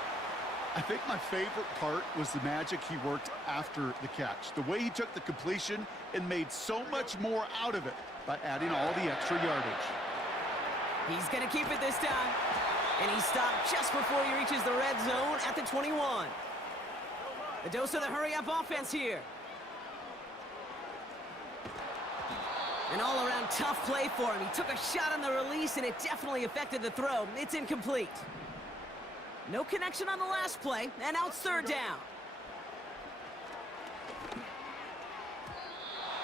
I think my favorite part was the magic he worked after the catch. The way he took the completion and made so much more out of it by adding all the extra yardage. He's going to keep it this time. And he stopped just before he reaches the red zone at the 21. A dose of the hurry-up offense here. An all-around tough play for him. He took a shot on the release, and it definitely affected the throw. It's incomplete. No connection on the last play, and now it's 3rd down.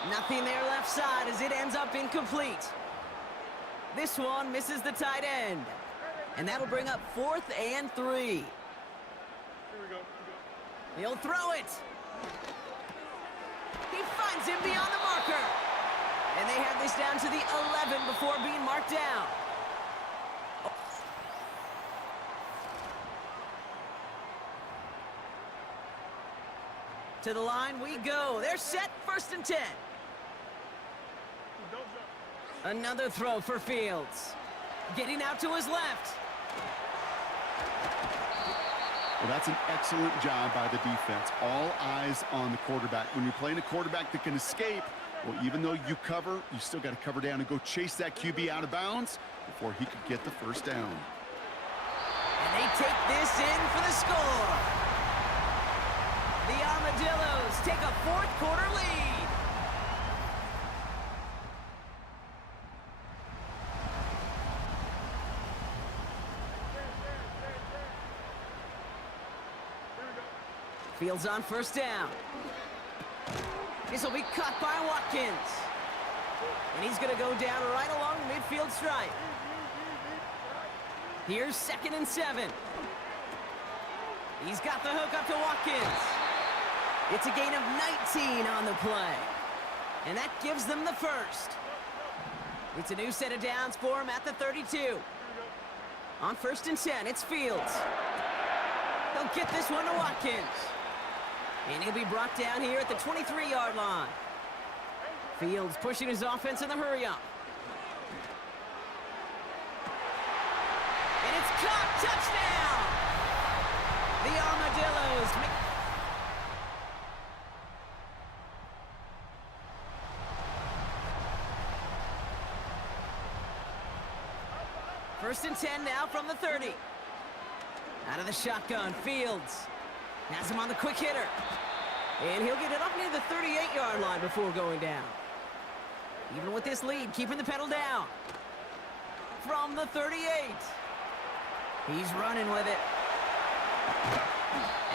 Nothing there left side as it ends up incomplete. This one misses the tight end. And that'll bring up 4th and 3. He'll throw it. He finds him beyond the marker. And they have this down to the 11 before being marked down. To the line we go. They're set. 1st and 10. Another throw for Fields. Getting out to his left. Well, that's an excellent job by the defense. All eyes on the quarterback. When you're playing a quarterback that can escape, well, even though you cover, you still got to cover down and go chase that QB out of bounds before he could get the 1st down. And they take this in for the score. The Armadillos take a 4th quarter lead. Fields on 1st down. This will be cut by Watkins. And he's going to go down right along the midfield stripe. Here's 2nd and 7. He's got the hook up to Watkins. It's a gain of 19 on the play. And that gives them the 1st. It's a new set of downs for him at the 32. On 1st and 10, it's Fields. They'll get this one to Watkins. And he'll be brought down here at the 23-yard line. Fields pushing his offense in the hurry-up. And it's caught. Touchdown! The Armadillos make... First and 10 now from the 30. Out of the shotgun, Fields has him on the quick hitter. And he'll get it up near the 38-yard line before going down. Even with this lead, keeping the pedal down. From the 38. He's running with it.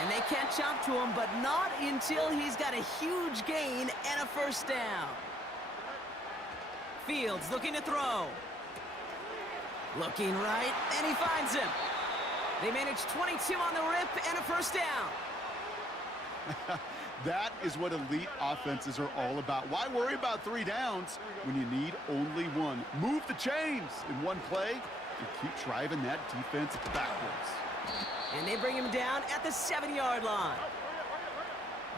And they catch up to him, but not until he's got a huge gain and a 1st down. Fields looking to throw. Looking right, and he finds him. They manage 22 on the rip and a 1st down. That is what elite offenses are all about. Why worry about 3 downs when you need only 1? Move the chains in one play and keep driving that defense backwards. And they bring him down at the 7-yard line.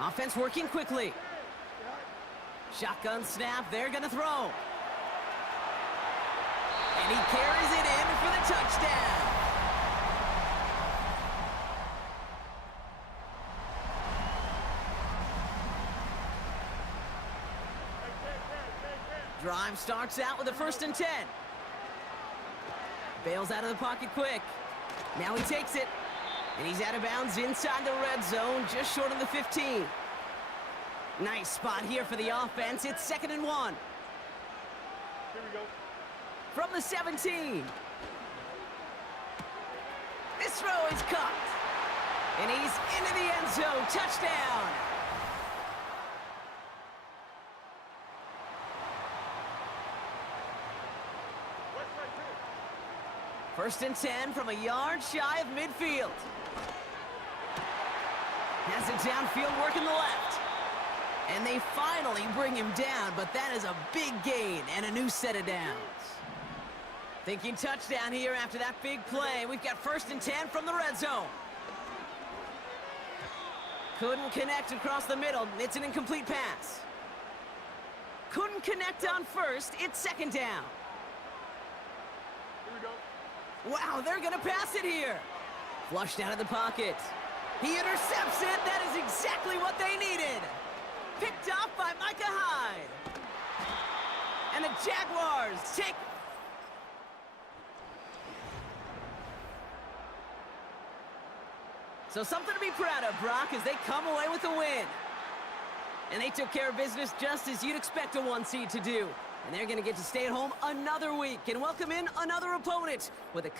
Offense working quickly. Shotgun snap, they're gonna throw. And he carries it in for the touchdown. Drive starts out with a 1st and 10. Bails out of the pocket quick. Now he takes it. And he's out of bounds inside the red zone, just short of the 15. Nice spot here for the offense. It's 2nd and 1. from the 17. This throw is caught. And he's into the end zone. Touchdown. First and 10 from a yard shy of midfield. Has it downfield, working the left. And they finally bring him down, but that is a big gain and a new set of downs. Thinking touchdown here after that big play. We've got first and 10 from the red zone. Couldn't connect across the middle. It's an incomplete pass. Couldn't connect on first. It's second down. Here we go. Wow, they're going to pass it here. Flushed out of the pocket. He intercepts it. That is exactly what they needed. Picked off by Micah Hyde. And the Jaguars take... So something to be proud of, Brock, as they come away with a win. And they took care of business just as you'd expect a 1 seed to do. And they're going to get to stay at home another week and welcome in another opponent with a...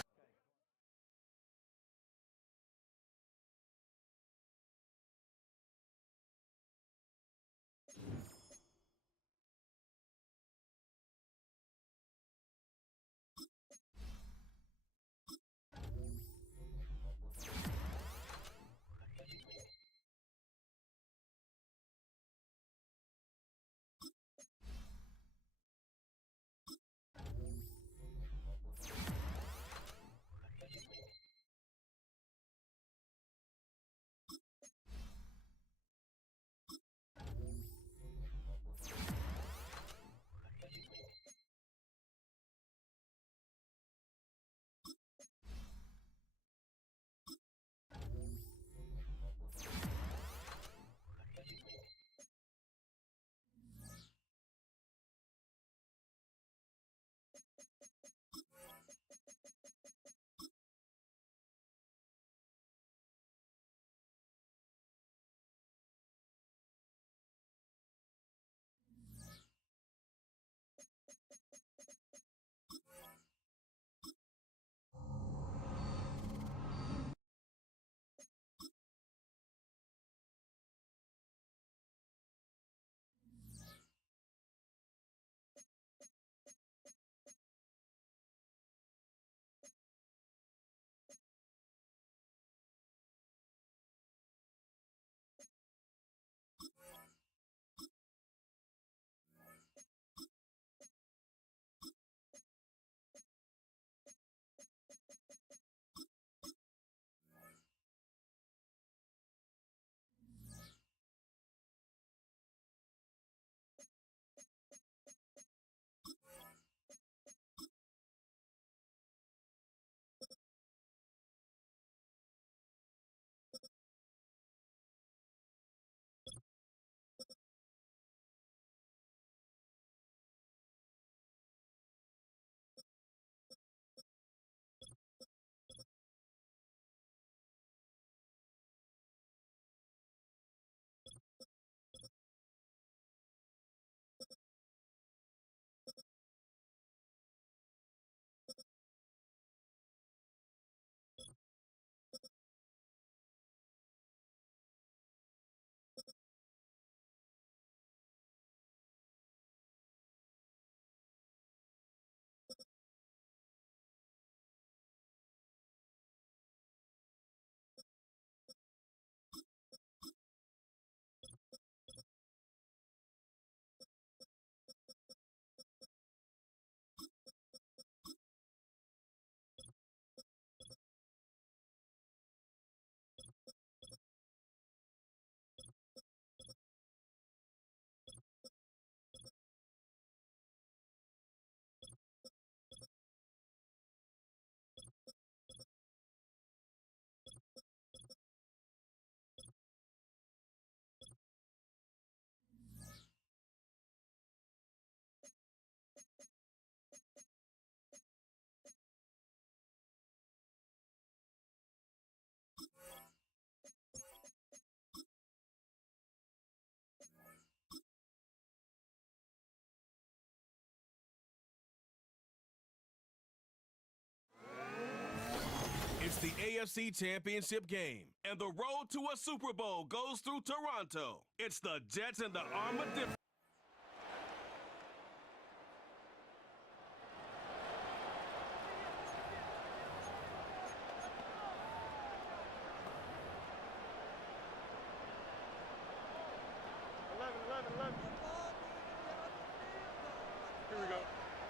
the AFC Championship game. And the road to a Super Bowl goes through Toronto. It's the Jets and the Armadillos.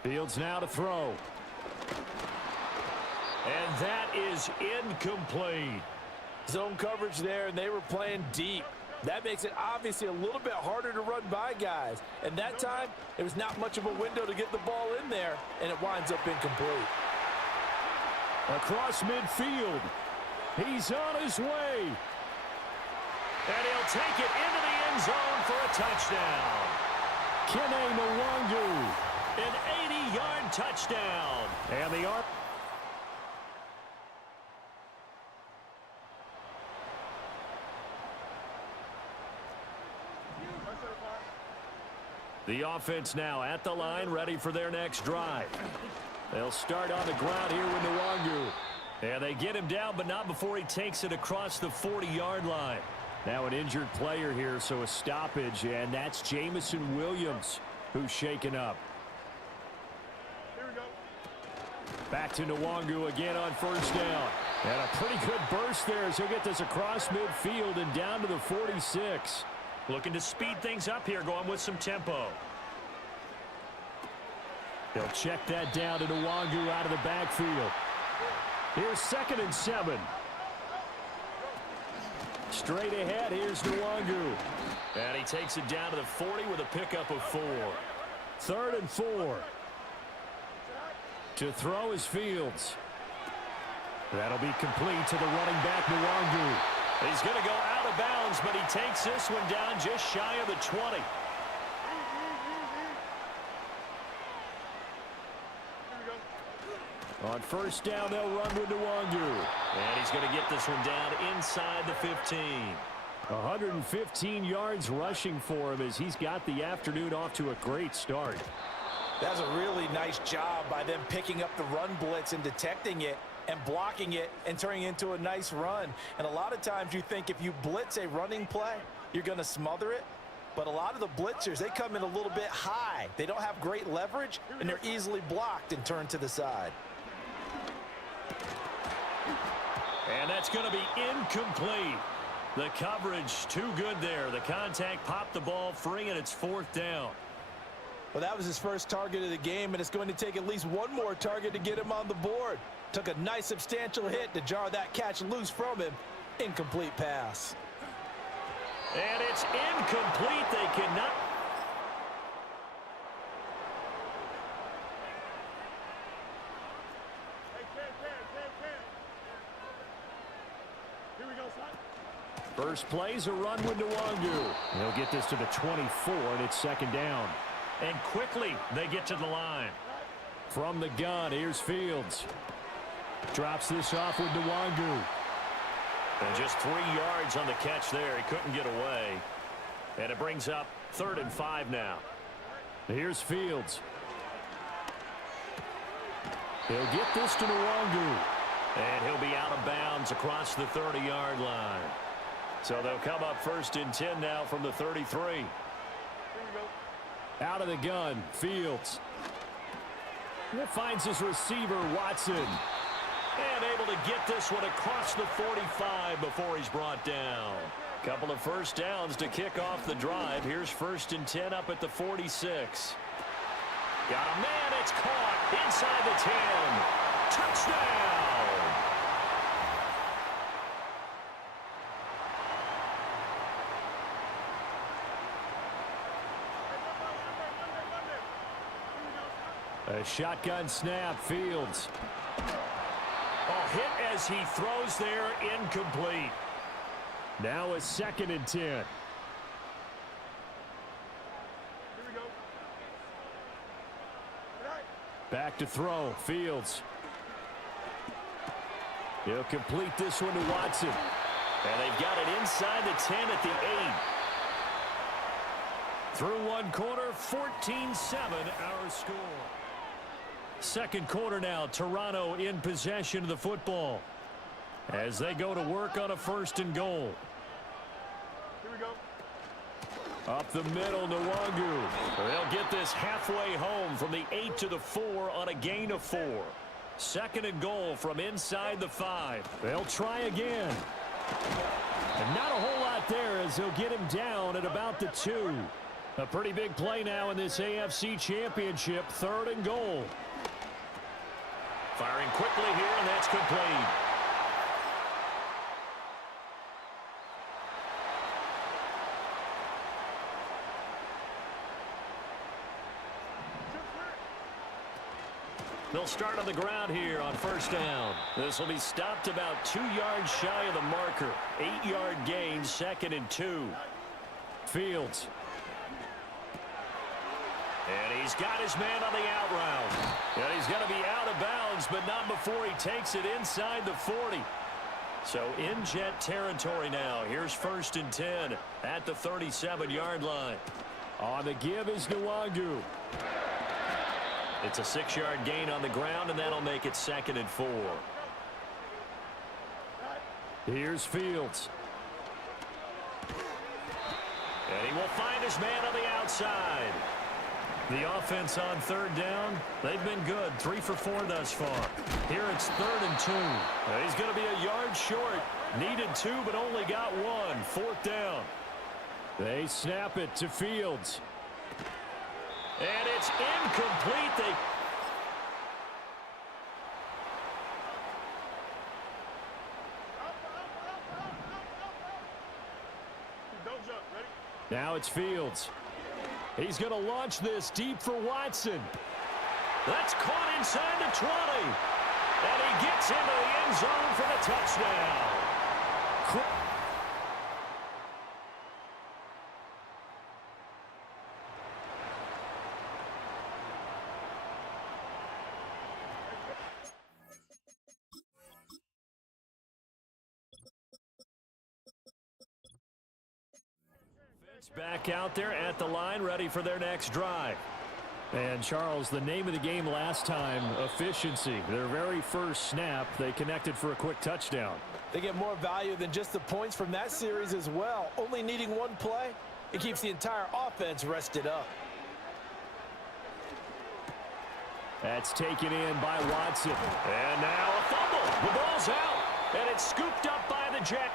Fields now to throw. And that is incomplete. Zone coverage there, and they were playing deep. That makes it obviously a little bit harder to run by guys. And that time, there was not much of a window to get the ball in there, and it winds up incomplete. Across midfield. He's on his way. And he'll take it into the end zone for a touchdown. Kene Nwangu, an 80-yard touchdown. And the offense now at the line, ready for their next drive. They'll start on the ground here with Nwangu. And they get him down, but not before he takes it across the 40-yard line. Now an injured player here, so a stoppage, and that's Jameson Williams, who's shaken up. Back to Nwangu again on first down. And a pretty good burst there as he'll get this across midfield and down to the 46. Looking to speed things up here, going with some tempo. They'll check that down to Nwangu out of the backfield. Here's 2nd and 7. Straight ahead, here's Nwangu. And he takes it down to the 40 with a pickup of 4. 3rd and 4. To throw is Fields. That'll be complete to the running back, Nwangu. He's going to go out of bounds, but he takes this one down just shy of the 20. On first down, they'll run with Nwangu. And he's going to get this one down inside the 15. 115 yards rushing for him as he's got the afternoon off to a great start. That's a really nice job by them picking up the run blitz and detecting it and blocking it and turning it into a nice run. And a lot of times you think if you blitz a running play, you're going to smother it. But a lot of the blitzers, they come in a little bit high. They don't have great leverage, and they're easily blocked and turned to the side. And that's going to be incomplete. The coverage too good there. The contact popped the ball free, and it's 4th down. Well, that was his first target of the game, and it's going to take at least one more target to get him on the board. Took a nice substantial hit to jar that catch loose from him. Incomplete pass. And it's incomplete. They cannot. First play's a run with Nwangu. He'll get this to the 24, and it's 2nd down. And quickly, they get to the line. From the gun, here's Fields. Drops this off with Nwangu. And just 3 yards on the catch there. He couldn't get away. And it brings up 3rd and 5 now. Here's Fields. He'll get this to Nwangu. And he'll be out of bounds across the 30-yard line. So they'll come up 1st and 10 now from the 33. Out of the gun, Fields. It finds his receiver, Watson. And able to get this one across the 45 before he's brought down. Couple of first downs to kick off the drive. Here's 1st and 10 up at the 46. Got a man, it's caught inside the 10. Touchdown! A shotgun snap, Fields. Oh, hit as he throws there, incomplete. Now a 2nd and 10. Back to throw, Fields. He'll complete this one to Watson. And they've got it inside the 10 at the 8. Through one quarter, 14-7 our score. Second quarter now, Toronto in possession of the football. as they go to work on a 1st and goal. Here we go. Up the middle, Nwangu. They'll get this halfway home from the 8 to the 4 on a gain of 4. 2nd and goal from inside the 5. They'll try again. And not a whole lot there as he'll get him down at about the 2. A pretty big play now in this AFC Championship. 3rd and goal. Firing quickly here, and that's complete. They'll start on the ground here on 1st down. This will be stopped about 2 yards shy of the marker. 8-yard gain, 2nd and 2. Fields. And he's got his man on the out route. And he's going to be out of bounds, but not before he takes it inside the 40. So in Jet territory now. Here's 1st and 10 at the 37-yard line. On the give is Nwangu. It's a 6-yard gain on the ground, and that'll make it 2nd and 4. Here's Fields. And he will find his man on the outside. The offense on 3rd down, they've been good. 3 for 4 thus far. Here it's 3rd and 2. He's going to be a yard short. Needed 2, but only got 1. 4th down. They snap it to Fields. And it's incomplete. Don't jump. Ready? Now it's Fields. He's going to launch this deep for Watson. That's caught inside the 20. And he gets into the end zone for the touchdown. Back out there at the line, ready for their next drive. And Charles, the name of the game last time, efficiency. Their very first snap, they connected for a quick touchdown. They get more value than just the points from that series as well. Only needing 1 play, it keeps the entire offense rested up. That's taken in by Watson. And now a fumble. The ball's out. And it's scooped up by the Jet.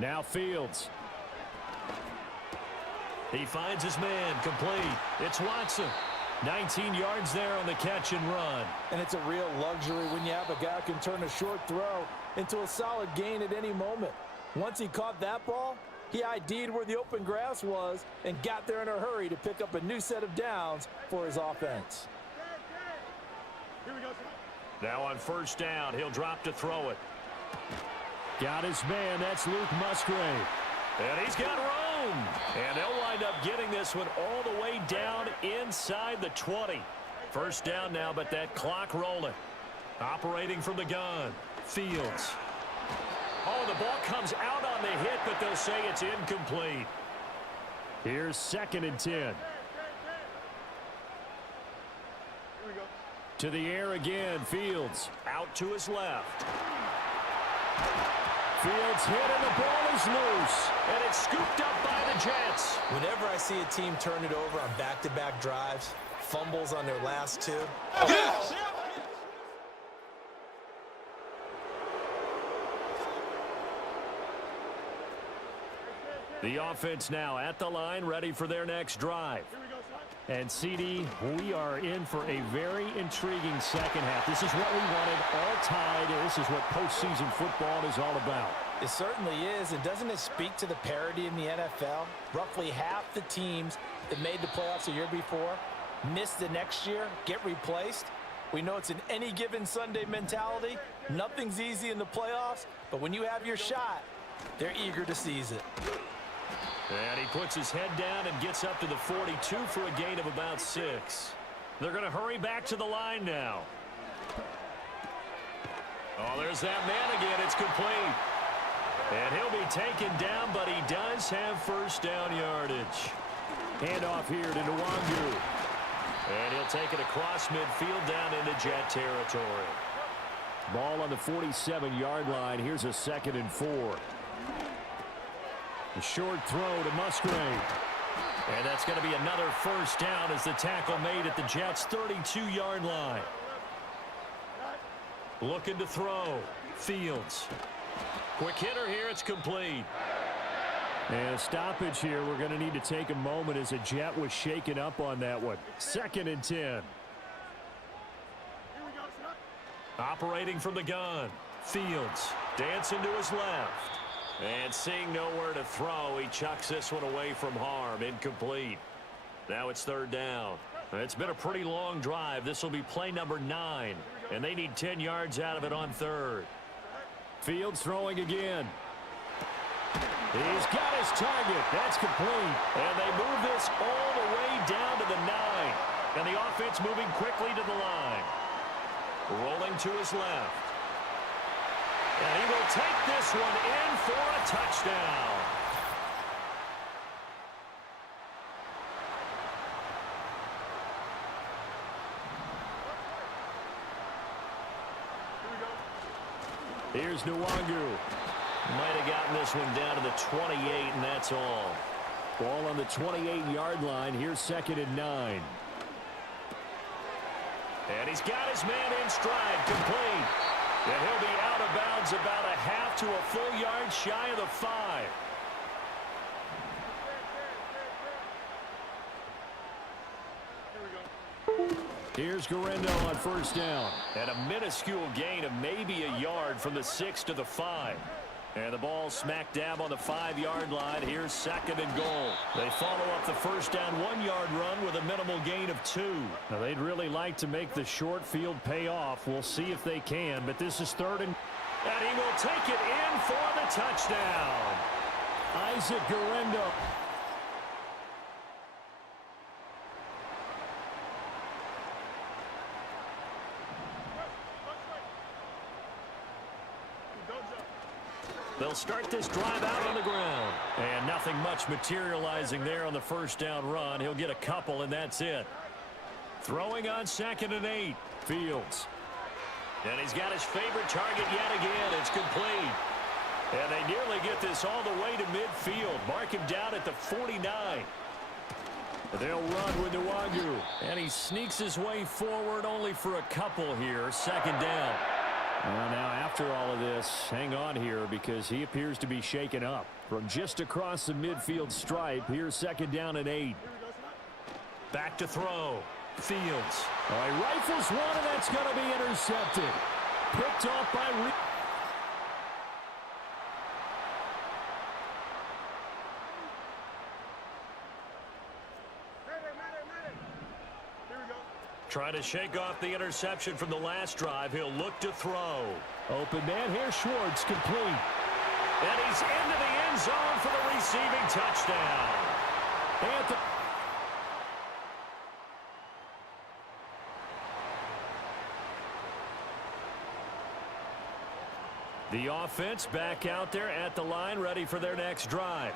Now Fields. He finds his man, complete. It's Watson. 19 yards there on the catch and run. And it's a real luxury when you have a guy who can turn a short throw into a solid gain at any moment. Once he caught that ball, he ID'd where the open grass was and got there in a hurry to pick up a new set of downs for his offense. Here we go. Now on 1st down, he'll drop to throw it. Got his man, that's Luke Musgrave. And he's got room. And they'll wind up getting this one all the way down inside the 20. 1st down now, but that clock rolling. Operating from the gun, Fields. Oh, the ball comes out on the hit, but they'll say it's incomplete. Here's 2nd and 10. Here we go. To the air again, Fields. Out to his left. Fields hit and the ball is loose. And it's scooped up by the Jets. Whenever I see a team turn it over on back-to-back drives, fumbles on their last 2. Yes! The offense now at the line, ready for their next drive. And CD, we are in for a very intriguing second half. This is what we wanted, all tied. This is what postseason football is all about. It certainly is, and doesn't it speak to the parity in the NFL? Roughly half the teams that made the playoffs a year before miss the next year, get replaced. We know it's an any given Sunday mentality. Nothing's easy in the playoffs, but when you have your shot, they're eager to seize it. And he puts his head down and gets up to the 42 for a gain of about 6. They're going to hurry back to the line now. Oh, there's that man again. It's complete. And he'll be taken down, but he does have first down yardage. Handoff here to Nwangu. And he'll take it across midfield down into Jet territory. Ball on the 47-yard line. Here's a 2nd and 4. A short throw to Musgrave. And that's going to be another first down as the tackle made at the Jets' 32-yard line. Looking to throw. Fields. Quick hitter here. It's complete. And a stoppage here. We're going to need to take a moment as a Jet was shaken up on that one. 2nd and 10. Operating from the gun. Fields dancing to his left. And seeing nowhere to throw, he chucks this one away from harm. Incomplete. Now it's 3rd down. It's been a pretty long drive. This will be play number 9. And they need 10 yards out of it on 3rd. Fields throwing again. He's got his target. That's complete. And they move this all the way down to the 9. And the offense moving quickly to the line. Rolling to his left. And he will take this one in for a touchdown. Here's Nwangu. Might have gotten this one down to the 28, and that's all. Ball on the 28-yard line. Here's 2nd and 9. And he's got his man in stride, complete. And he'll be out of bounds about a half to a full yard shy of the 5. Here's Garendo on first down. And a minuscule gain of maybe a yard from the 6 to the 5. And the ball smack dab on the 5-yard line. Here's 2nd and goal. They follow up the first down 1-yard run with a minimal gain of 2. Now, they'd really like to make the short field pay off. We'll see if they can, but this is 3rd and he will take it in for the touchdown. Isaac Garendo. They'll start this drive out on the ground. And nothing much materializing there on the first down run. He'll get a couple, and that's it. Throwing on 2nd and 8. Fields. And he's got his favorite target yet again. It's complete. And they nearly get this all the way to midfield. Mark him down at the 49. They'll run with Nwangu. And he sneaks his way forward only for a couple here. 2nd down. Well, now, after all of this, hang on here because he appears to be shaken up. From just across the midfield stripe, here's 2nd down and 8. Back to throw. Fields. Oh, he rifles one, and that's going to be intercepted. Picked off by trying to shake off the interception from the last drive. He'll look to throw. Open man here, Schwartz, complete. And he's into the end zone for the receiving touchdown. The offense back out there at the line, ready for their next drive.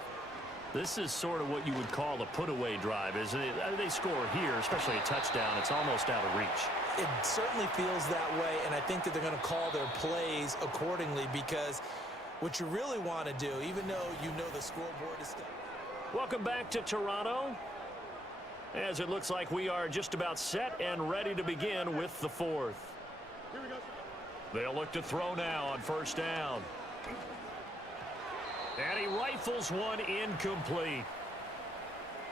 This is sort of what you would call a put-away drive, isn't it? They score here, especially a touchdown. It's almost out of reach. It certainly feels that way, and I think that they're going to call their plays accordingly because what you really want to do, even though you know the scoreboard is stuck. Welcome back to Toronto, as it looks like we are just about set and ready to begin with the 4th. They'll look to throw now on first down. And he rifles one incomplete.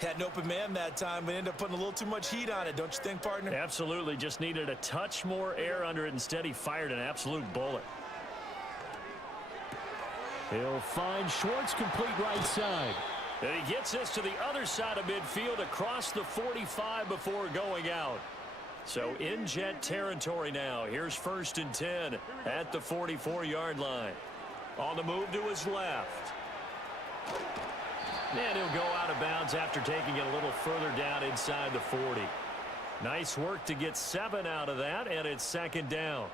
Had an open man that time, but ended up putting a little too much heat on it, don't you think, partner? Absolutely. Just needed a touch more air under it. Instead, he fired an absolute bullet. He'll find Schwartz complete right side. And he gets this to the other side of midfield across the 45 before going out. So in Jet territory now. Here's 1st and 10 at the 44-yard line. On the move to his left. And he'll go out of bounds after taking it a little further down inside the 40. Nice work to get 7 out of that, and it's second down.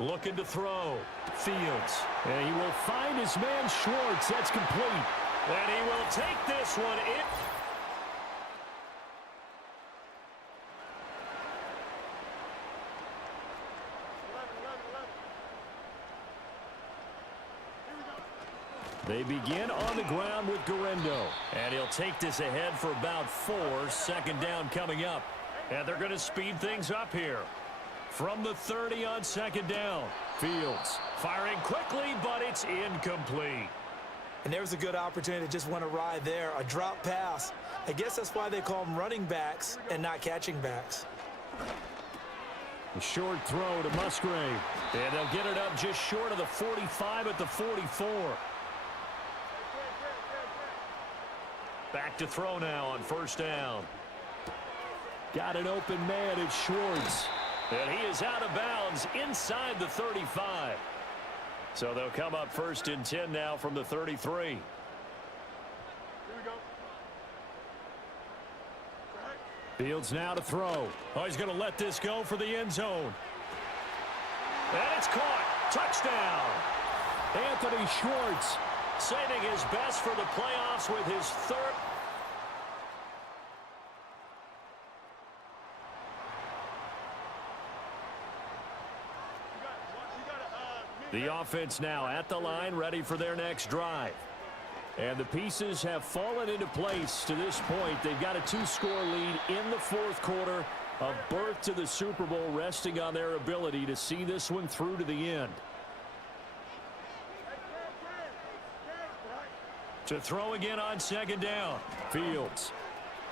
Looking to throw. Fields. And he will find his man Schwartz. That's complete. And he will take this one in. They begin on the ground with Guerrero. And he'll take this ahead for about 4. Second down coming up. And they're going to speed things up here. From the 30 on second down. Fields firing quickly, but it's incomplete. And there's a good opportunity to just went awry there. A drop pass. I guess that's why they call them running backs and not catching backs. A short throw to Musgrave. And they'll get it up just short of the 45 at the 44. Back to throw now on first down. Got an open man. It's Schwartz. And he is out of bounds inside the 35. So they'll come up first and 10 now from the 33. Here we go. Fields now to throw. Oh, he's going to let this go for the end zone. And it's caught. Touchdown. Anthony Schwartz saving his best for the playoffs with his third. The offense now at the line, ready for their next drive. And the pieces have fallen into place to this point. They've got a 2-score lead in the fourth quarter. A berth to the Super Bowl resting on their ability to see this one through to the end. To throw again on second down. Fields.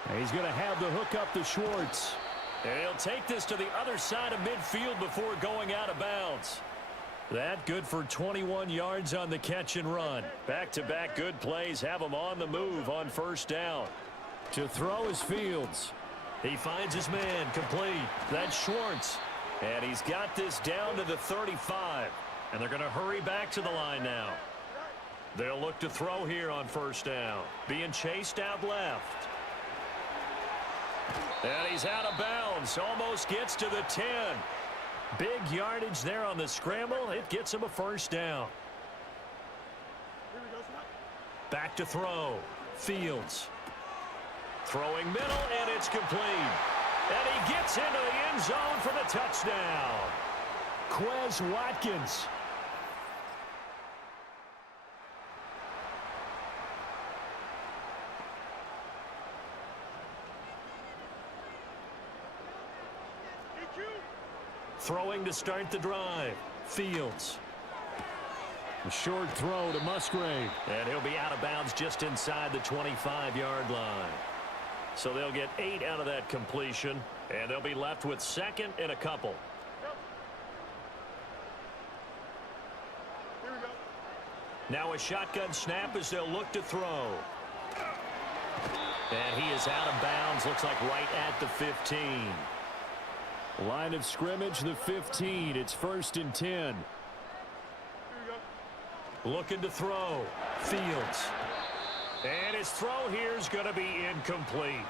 And he's going to have the hook up to Schwartz. And he'll take this to the other side of midfield before going out of bounds. That good for 21 yards on the catch and run. Back-to-back good plays have him on the move on first down. To throw is Fields. He finds his man complete. That's Schwartz. And he's got this down to the 35. And they're going to hurry back to the line now. They'll look to throw here on first down. Being chased out left. And he's out of bounds. Almost gets to the 10. Big yardage there on the scramble. It gets him a first down. Back to throw. Fields. Throwing middle, and it's complete. And he gets into the end zone for the touchdown. Quez Watkins. Throwing to start the drive. Fields. A short throw to Musgrave. And he'll be out of bounds just inside the 25-yard line. So they'll get 8 out of that completion. And they'll be left with second and a couple. Now a shotgun snap as they'll look to throw. And he is out of bounds. Looks like right at the 15. Line of scrimmage, the 15. It's first and 10. Looking to throw. Fields. And his throw here is going to be incomplete.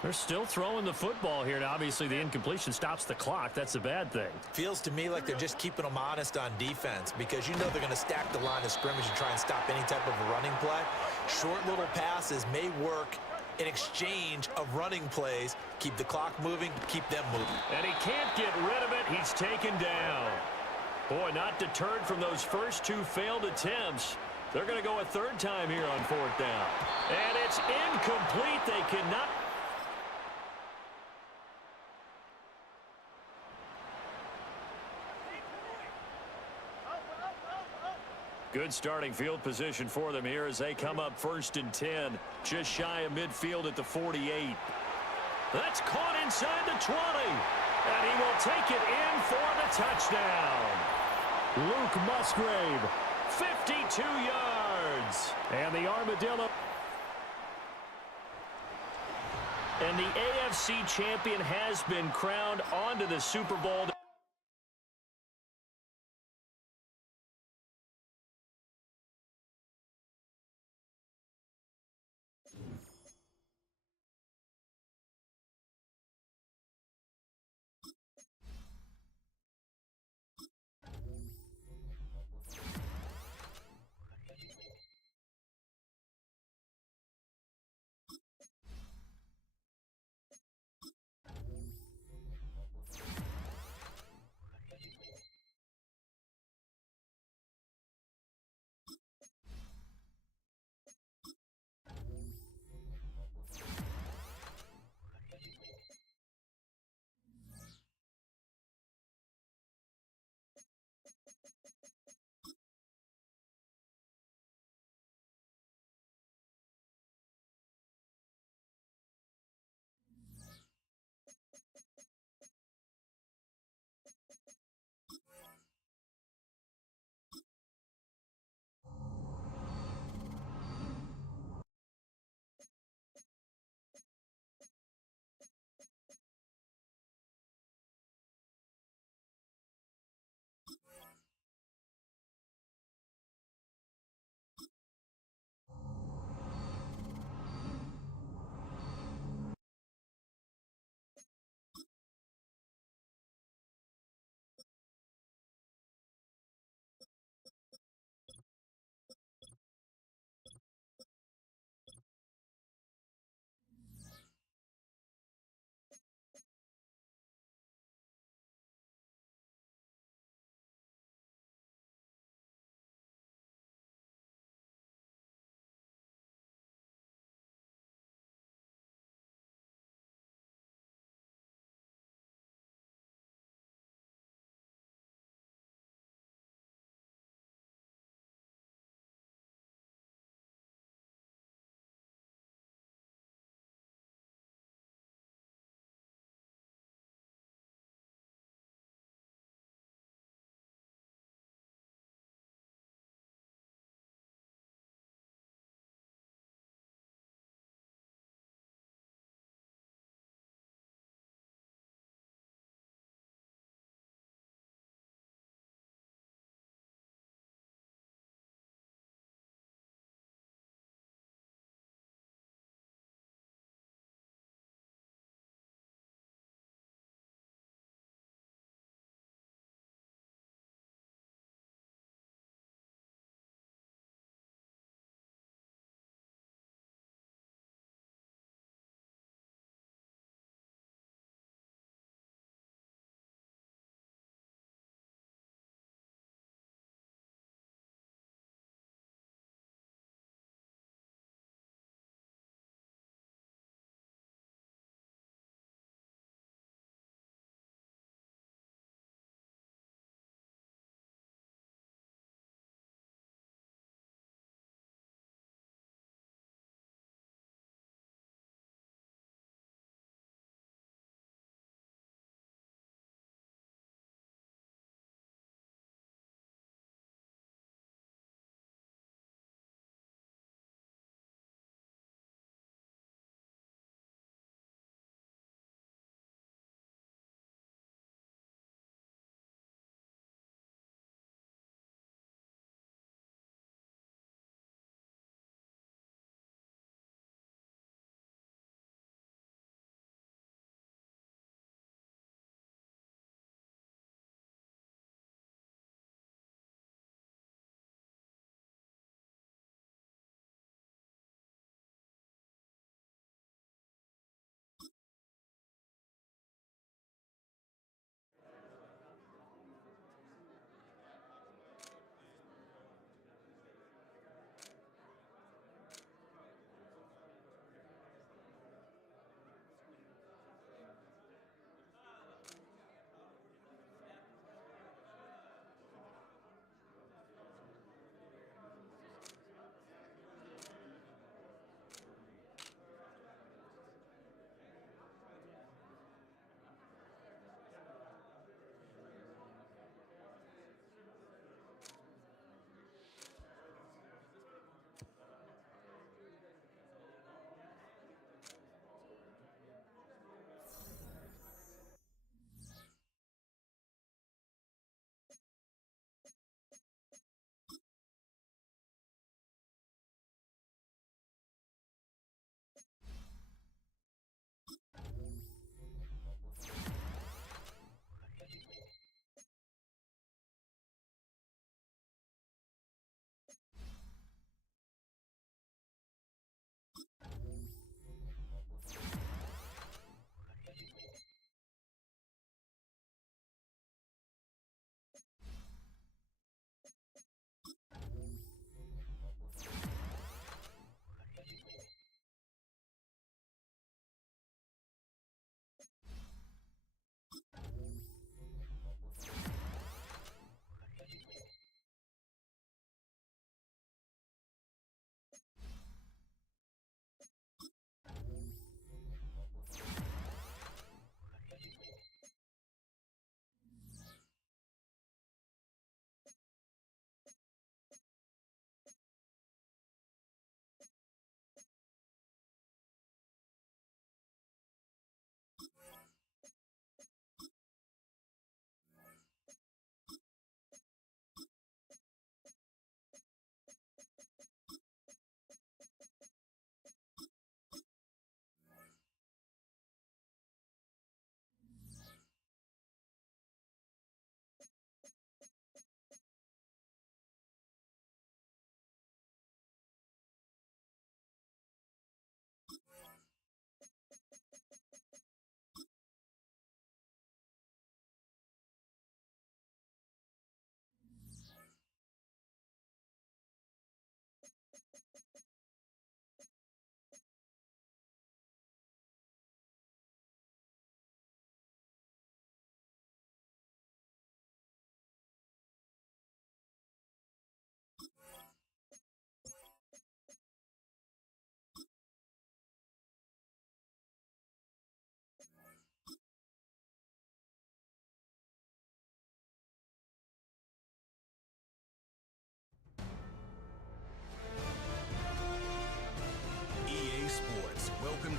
They're still throwing the football here. Now, obviously, the incompletion stops the clock. That's a bad thing. Feels to me like they're just keeping them honest on defense because you know they're going to stack the line of scrimmage and try and stop any type of a running play. Short little passes may work in exchange of running plays. Keep the clock moving, keep them moving. And he can't get rid of it. He's taken down. Boy, not deterred from those first 2 failed attempts. They're going to go a third time here on fourth down. And it's incomplete. They cannot. Good starting field position for them here as they come up first and 10. Just shy of midfield at the 48. That's caught inside the 20. And he will take it in for the touchdown. Luke Musgrave, 52 yards. And the Armadillo. And the AFC champion has been crowned onto the Super Bowl.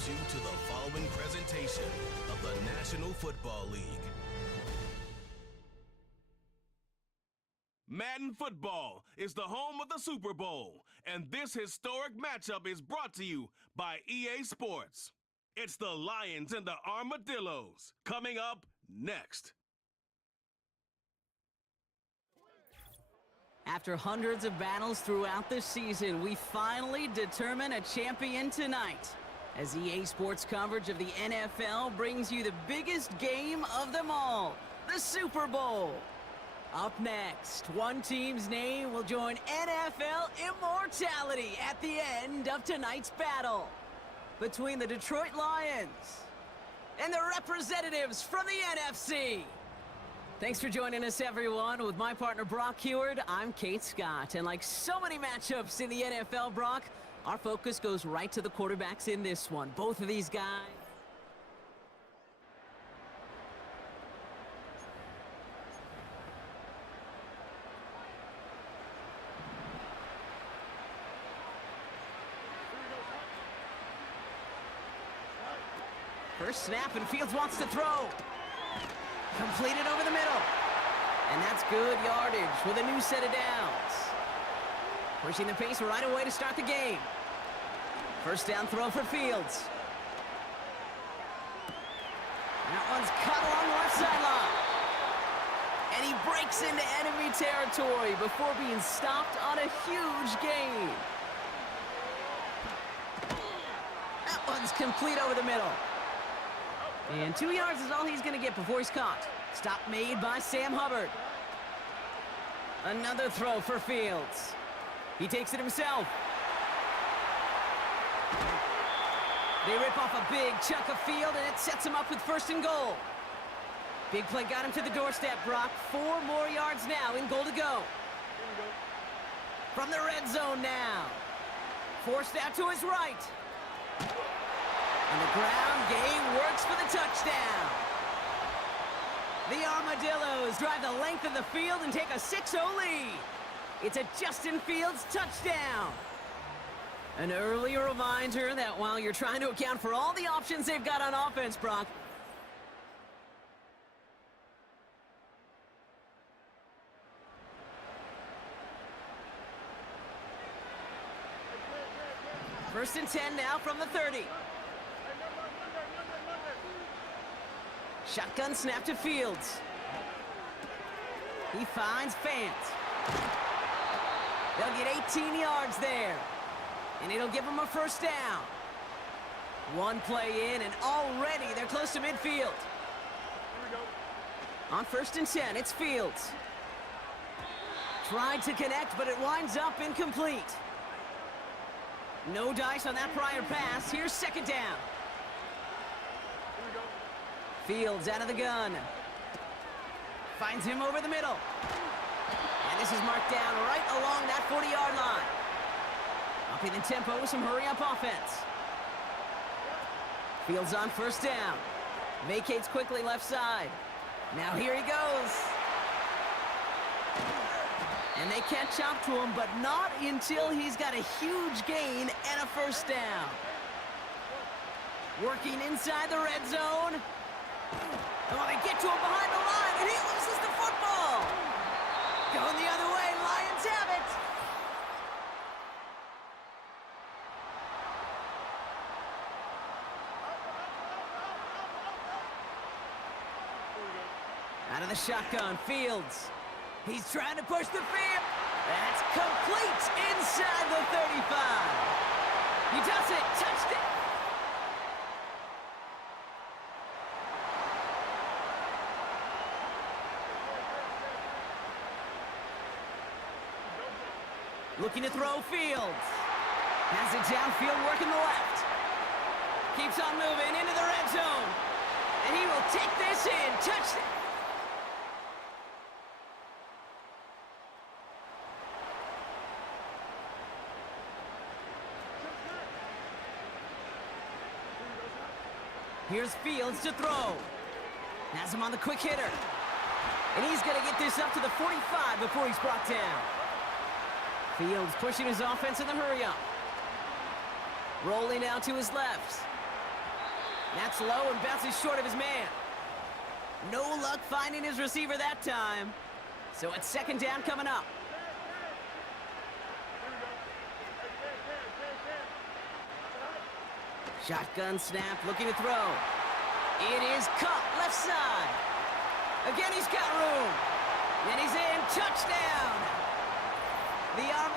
you to the following presentation of the National Football League. Madden Football is the home of the Super Bowl, and this historic matchup is brought to you by EA Sports. It's the Lions and the Armadillos, coming up next. After hundreds of battles throughout the season, we finally determine a champion tonight, as EA Sports coverage of the NFL brings you the biggest game of them all, the Super Bowl. Up next, one team's name will join NFL immortality at the end of tonight's battle between the Detroit Lions and the representatives from the NFC. Thanks for joining us, everyone. With my partner, Brock Heward, I'm Kate Scott. And like so many matchups in the NFL, Brock, our focus goes right to the quarterbacks in this one. Both of these guys. First snap, and Fields wants to throw. Completed over the middle. And that's good yardage with a new set of downs. Pushing the pace right away to start the game. First down throw for Fields. That one's cut along the left sideline. And he breaks into enemy territory before being stopped on a huge gain. That one's complete over the middle. And 2 yards is all he's going to get before he's caught. Stop made by Sam Hubbard. Another throw for Fields. He takes it himself. They rip off a big chunk of field, and it sets him up with first and goal. Big play got him to the doorstep, Brock. 4 more yards now in goal to go. From the red zone now. Forced out to his right. And the ground game works for the touchdown. The Armadillos drive the length of the field and take a 6-0 lead. It's a Justin Fields touchdown. An early reminder that while you're trying to account for all the options they've got on offense, Brock, first and 10 now from the 30. Shotgun snap to Fields. He finds Fant. They'll get 18 yards there. And it'll give them a first down. One play in, and already they're close to midfield. On first and 10, it's Fields. Tried to connect, but it winds up incomplete. No dice on that prior pass. Here's second down. Fields out of the gun. Finds him over the middle. And this is marked down right along that 40-yard line. Upping the tempo with some hurry-up offense. Fields on first down. Vacates quickly left side. Now here he goes. And they catch up to him, but not until he's got a huge gain and a first down. Working inside the red zone. Oh, they get to him behind the line, and he loses the football. Going the other way, Lions have it. Out of the shotgun, Fields. He's trying to push the field. That's complete inside the 35. He does it. Touchdown. Looking to throw Fields. Has it downfield, working the left. Keeps on moving into the red zone. And he will take this in. Touchdown. Here's Fields to throw. Has him on the quick hitter. And he's going to get this up to the 45 before he's brought down. Fields pushing his offense in the hurry-up. Rolling out to his left. That's low and bounces short of his man. No luck finding his receiver that time. So it's second down coming up. Shotgun snap, looking to throw. It is caught left side. Again, he's got room. Then he's in. Touchdown. The arm.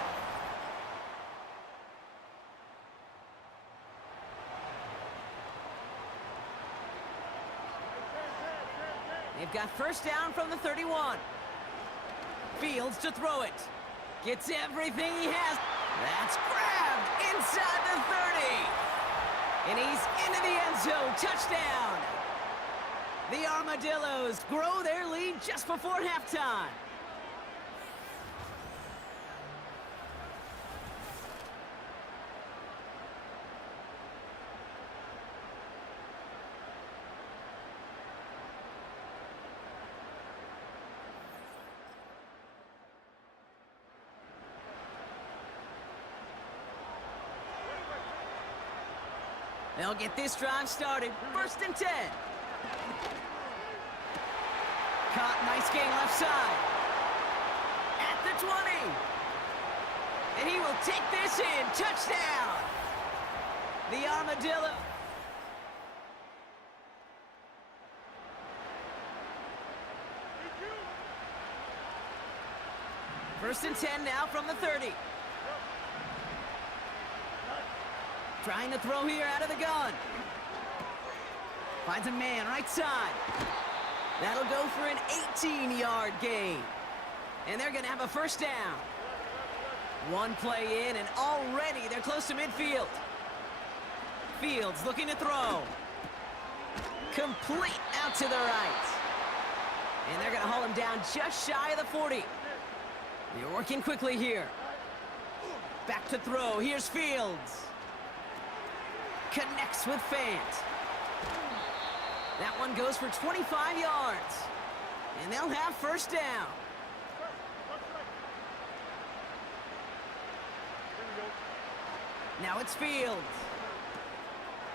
They've got first down from the 31. Fields to throw it. Gets everything he has. That's grabbed inside the 30. And he's into the end zone. Touchdown. The Armadillos grow their lead just before halftime. They'll get this drive started. First and 10. Caught, nice gain left side. At the 20. And he will take this in. Touchdown. The Armadillo. First and 10 now from the 30. Trying to throw here out of the gun. Finds a man right side. That'll go for an 18-yard gain. And they're going to have a first down. One play in, and already they're close to midfield. Fields looking to throw. Complete out to the right. And they're going to haul him down just shy of the 40. They're working quickly here. Back to throw. Here's Fields. Connects with Fant. That one goes for 25 yards. And they'll have first down. Now it's Fields.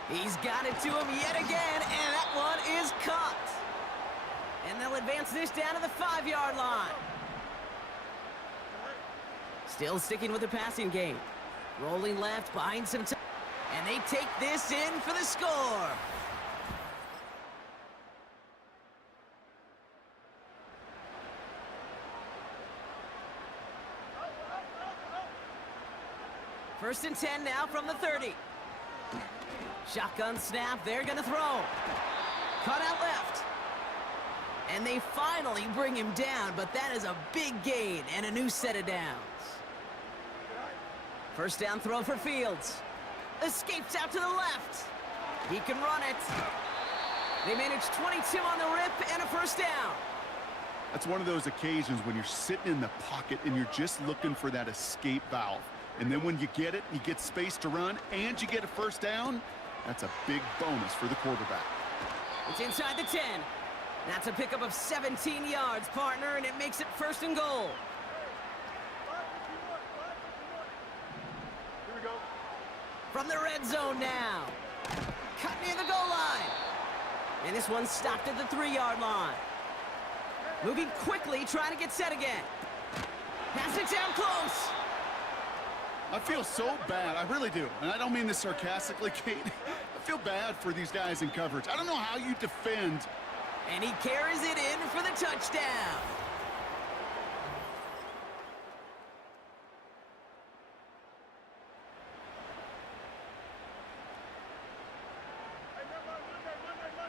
He's got it to him yet again, and that one is caught. And they'll advance this down to the 5-yard line. Still sticking with the passing game. Rolling left behind some time. And they take this in for the score. First and 10 now from the 30. Shotgun snap, they're gonna throw. Cut out left. And they finally bring him down, but that is a big gain and a new set of downs. First down throw for Fields. Escapes out to the left. He can run it. They manage 22 on the rip and a first down. That's one of those occasions when you're sitting in the pocket and you're just looking for that escape valve. And then when you get it, you get space to run, and you get a first down, that's a big bonus for the quarterback. It's inside the 10. That's a pickup of 17 yards, partner, and it makes it first and goal. From the red zone now. Cut near the goal line. And this one stopped at the 3-yard line. Moving quickly, trying to get set again. Pass it down close. I feel so bad. I really do. And I don't mean this sarcastically, Kate. I feel bad for these guys in coverage. I don't know how you defend. And he carries it in for the touchdown.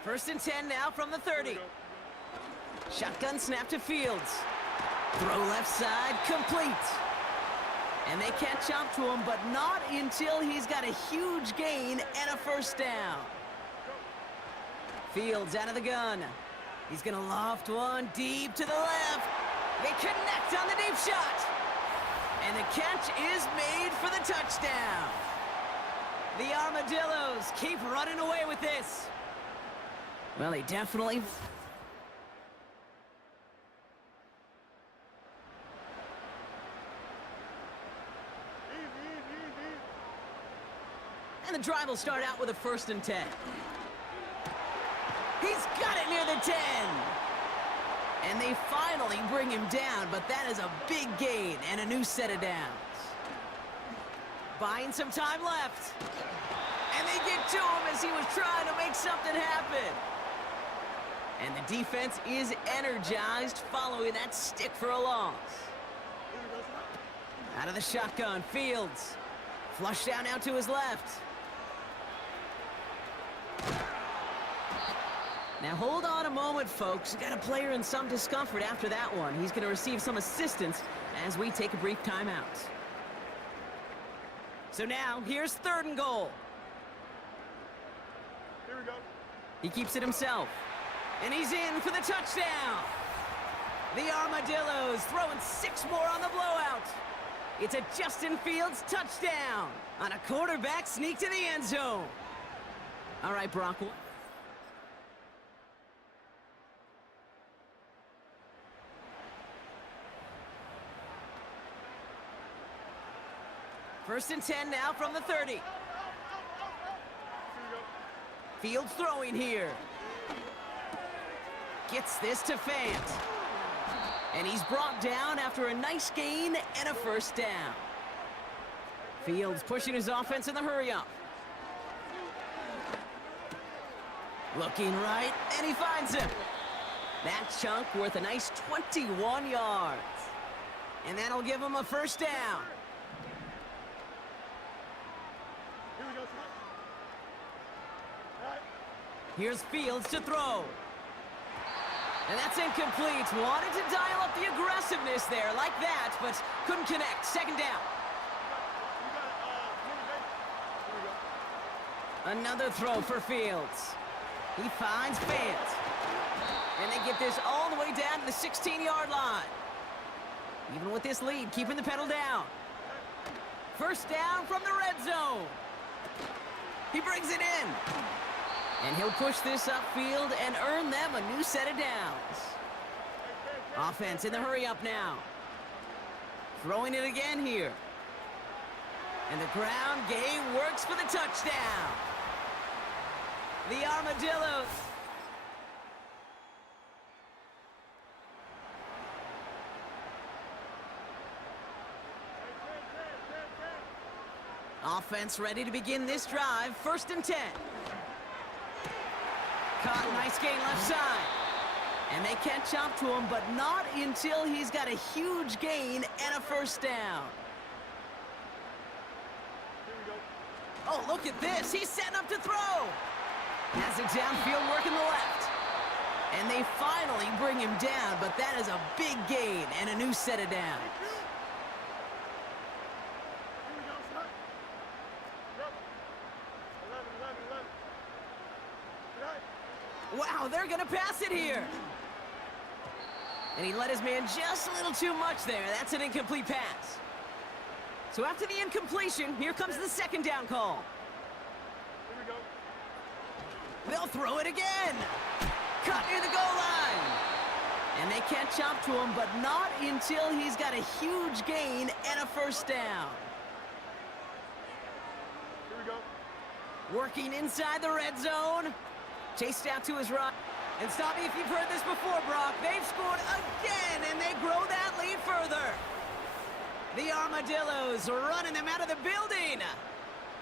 First and 10 now from the 30. Shotgun snap to Fields. Throw left side, complete. And they catch up to him, but not until he's got a huge gain and a first down. Fields out of the gun. He's going to loft one deep to the left. They connect on the deep shot. And the catch is made for the touchdown. The Armadillos keep running away with this. Well, they definitely... And the drive will start out with a first and 10. He's got it near the 10. And they finally bring him down, but that is a big gain and a new set of downs. Buying some time left. And they get to him as he was trying to make something happen. And the defense is energized following that stick for a loss. Out of the shotgun, Fields. Flush down now to his left. Now hold on a moment, folks. We've got a player in some discomfort after that one. He's going to receive some assistance as we take a brief timeout. So now, here's 3rd and goal. Here we go. He keeps it himself. And he's in for the touchdown. The Armadillos throwing 6 more on the blowout. It's a Justin Fields touchdown on a quarterback sneak to the end zone. All right, Brock. First and 10 now from the 30. Fields throwing here. Gets this to Fant. And he's brought down after a nice gain and a first down. Fields pushing his offense in the hurry-up. Looking right, and he finds him. That chunk worth a nice 21 yards. And that'll give him a first down. Here's Fields to throw. And that's incomplete. Wanted to dial up the aggressiveness there like that, but couldn't connect. Second down. Another throw for Fields. He finds Fant. And they get this all the way down to the 16-yard line. Even with this lead, keeping the pedal down. First down from the red zone. He brings it in. And he'll push this upfield and earn them a new set of downs. Offense in the hurry-up now. Throwing it again here. And the ground game works for the touchdown. The Armadillos. Offense ready to begin this drive. First and 10. Caught, nice gain left side. And they catch up to him, but not until he's got a huge gain and a first down. Oh, look at this. He's setting up to throw. Has it downfield, working the left. And they finally bring him down, but that is a big gain and a new set of downs. Wow, they're going to pass it here. And he let his man just a little too much there. That's an incomplete pass. So after the incompletion, here comes the second down call. Here we go. They'll throw it again. Cut near the goal line. And they catch up to him, but not until he's got a huge gain and a first down. Here we go. Working inside the red zone. Chased out to his right. And stop me if you've heard this before, Brock. They've scored again, and they grow that lead further. The Armadillos are running them out of the building.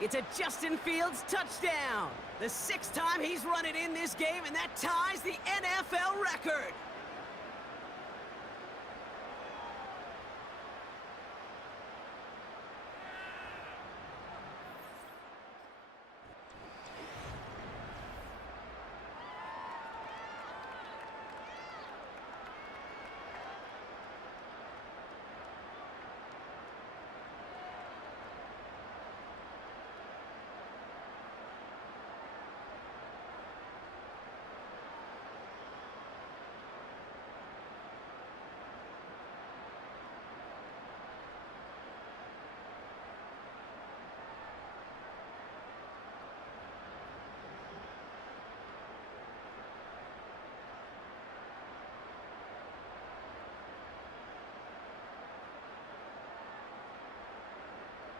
It's a Justin Fields touchdown. The 6th time he's run it in this game, and that ties the NFL record.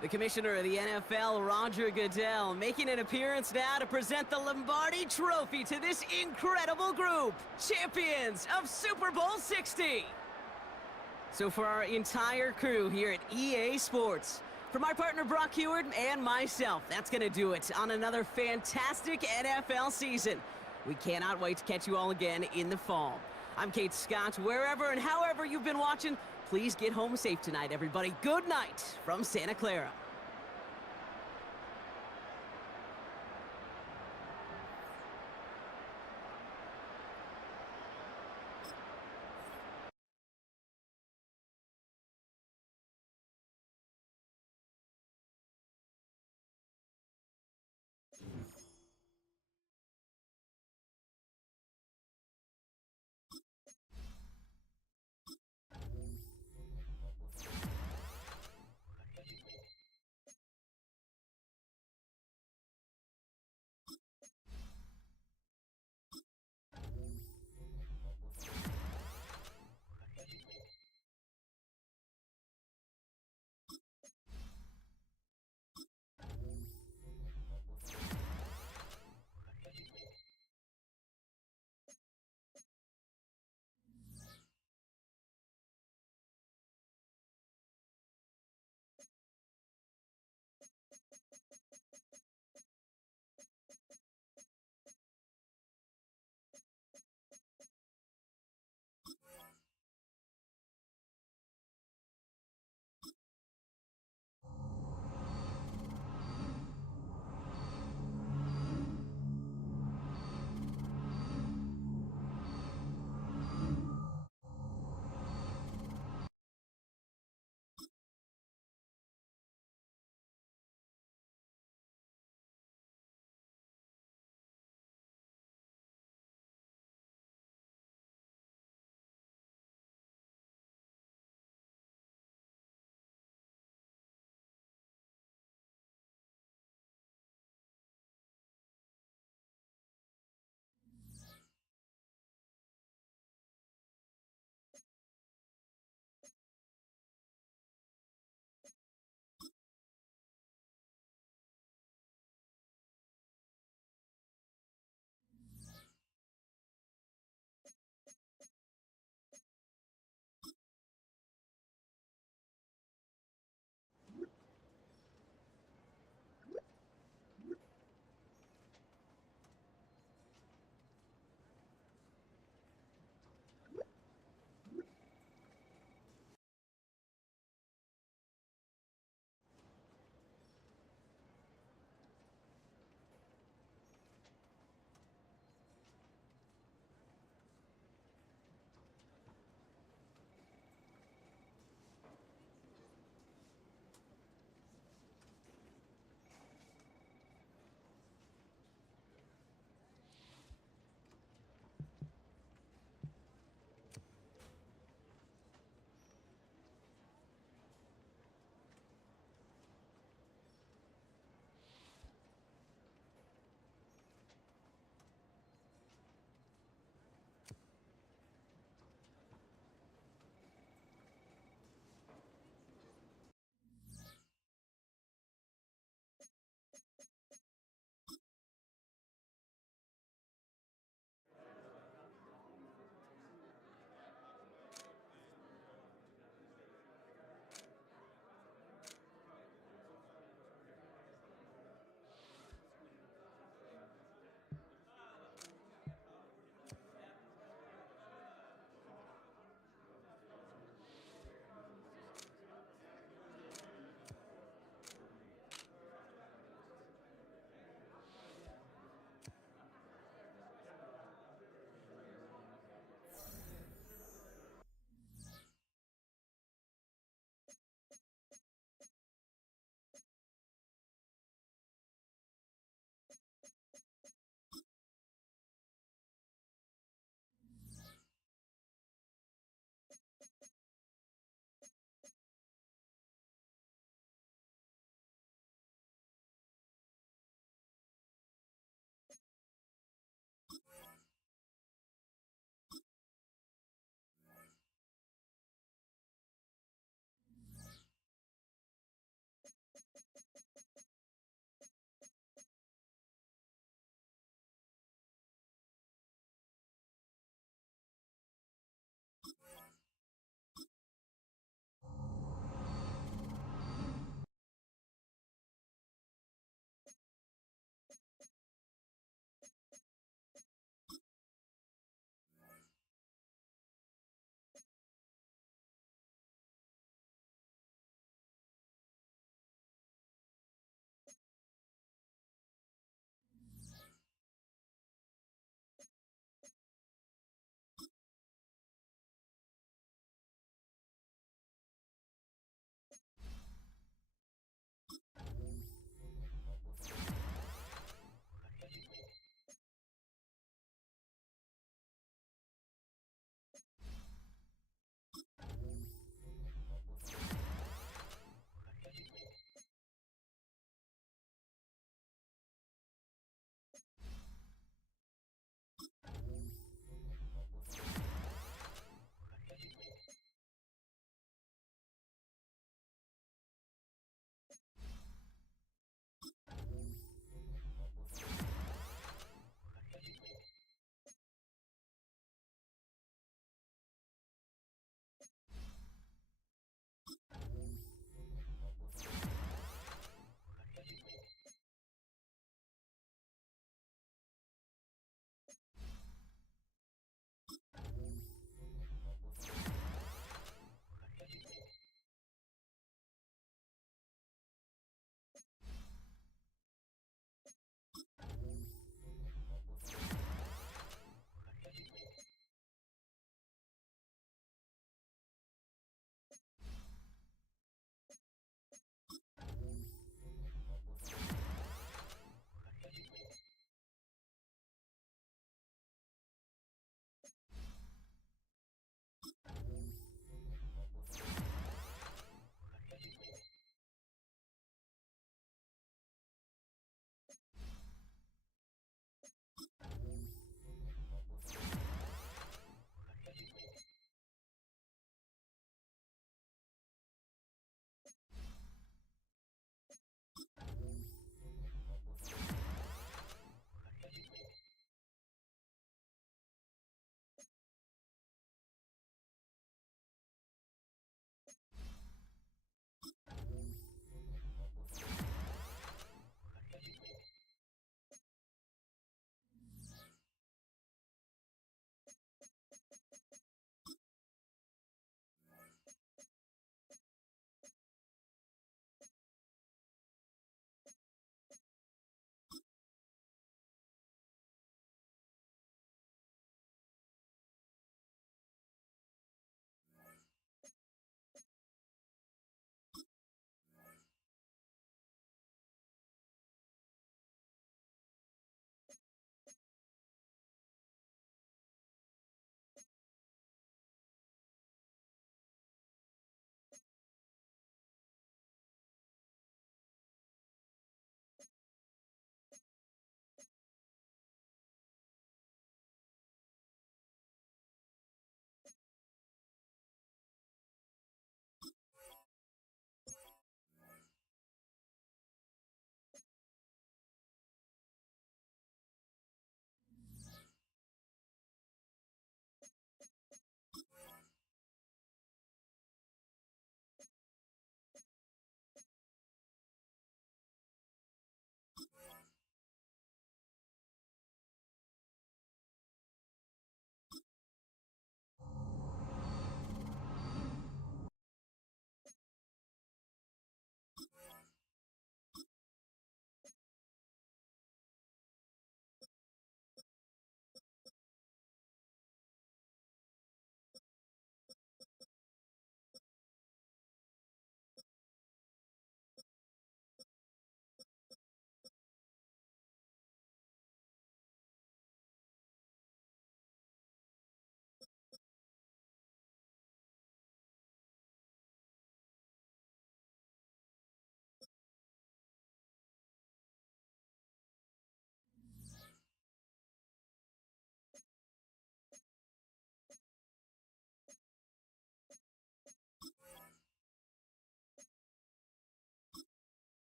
The commissioner of the NFL, Roger Goodell, making an appearance now to present the Lombardi Trophy to this incredible group, champions of Super Bowl 60. So for our entire crew here at EA Sports, for my partner Brock Heward and myself, that's going to do it on another fantastic NFL season. We cannot wait to catch you all again in the fall. I'm Kate Scott. Wherever and however you've been watching, please get home safe tonight, everybody. Good night from Santa Clara.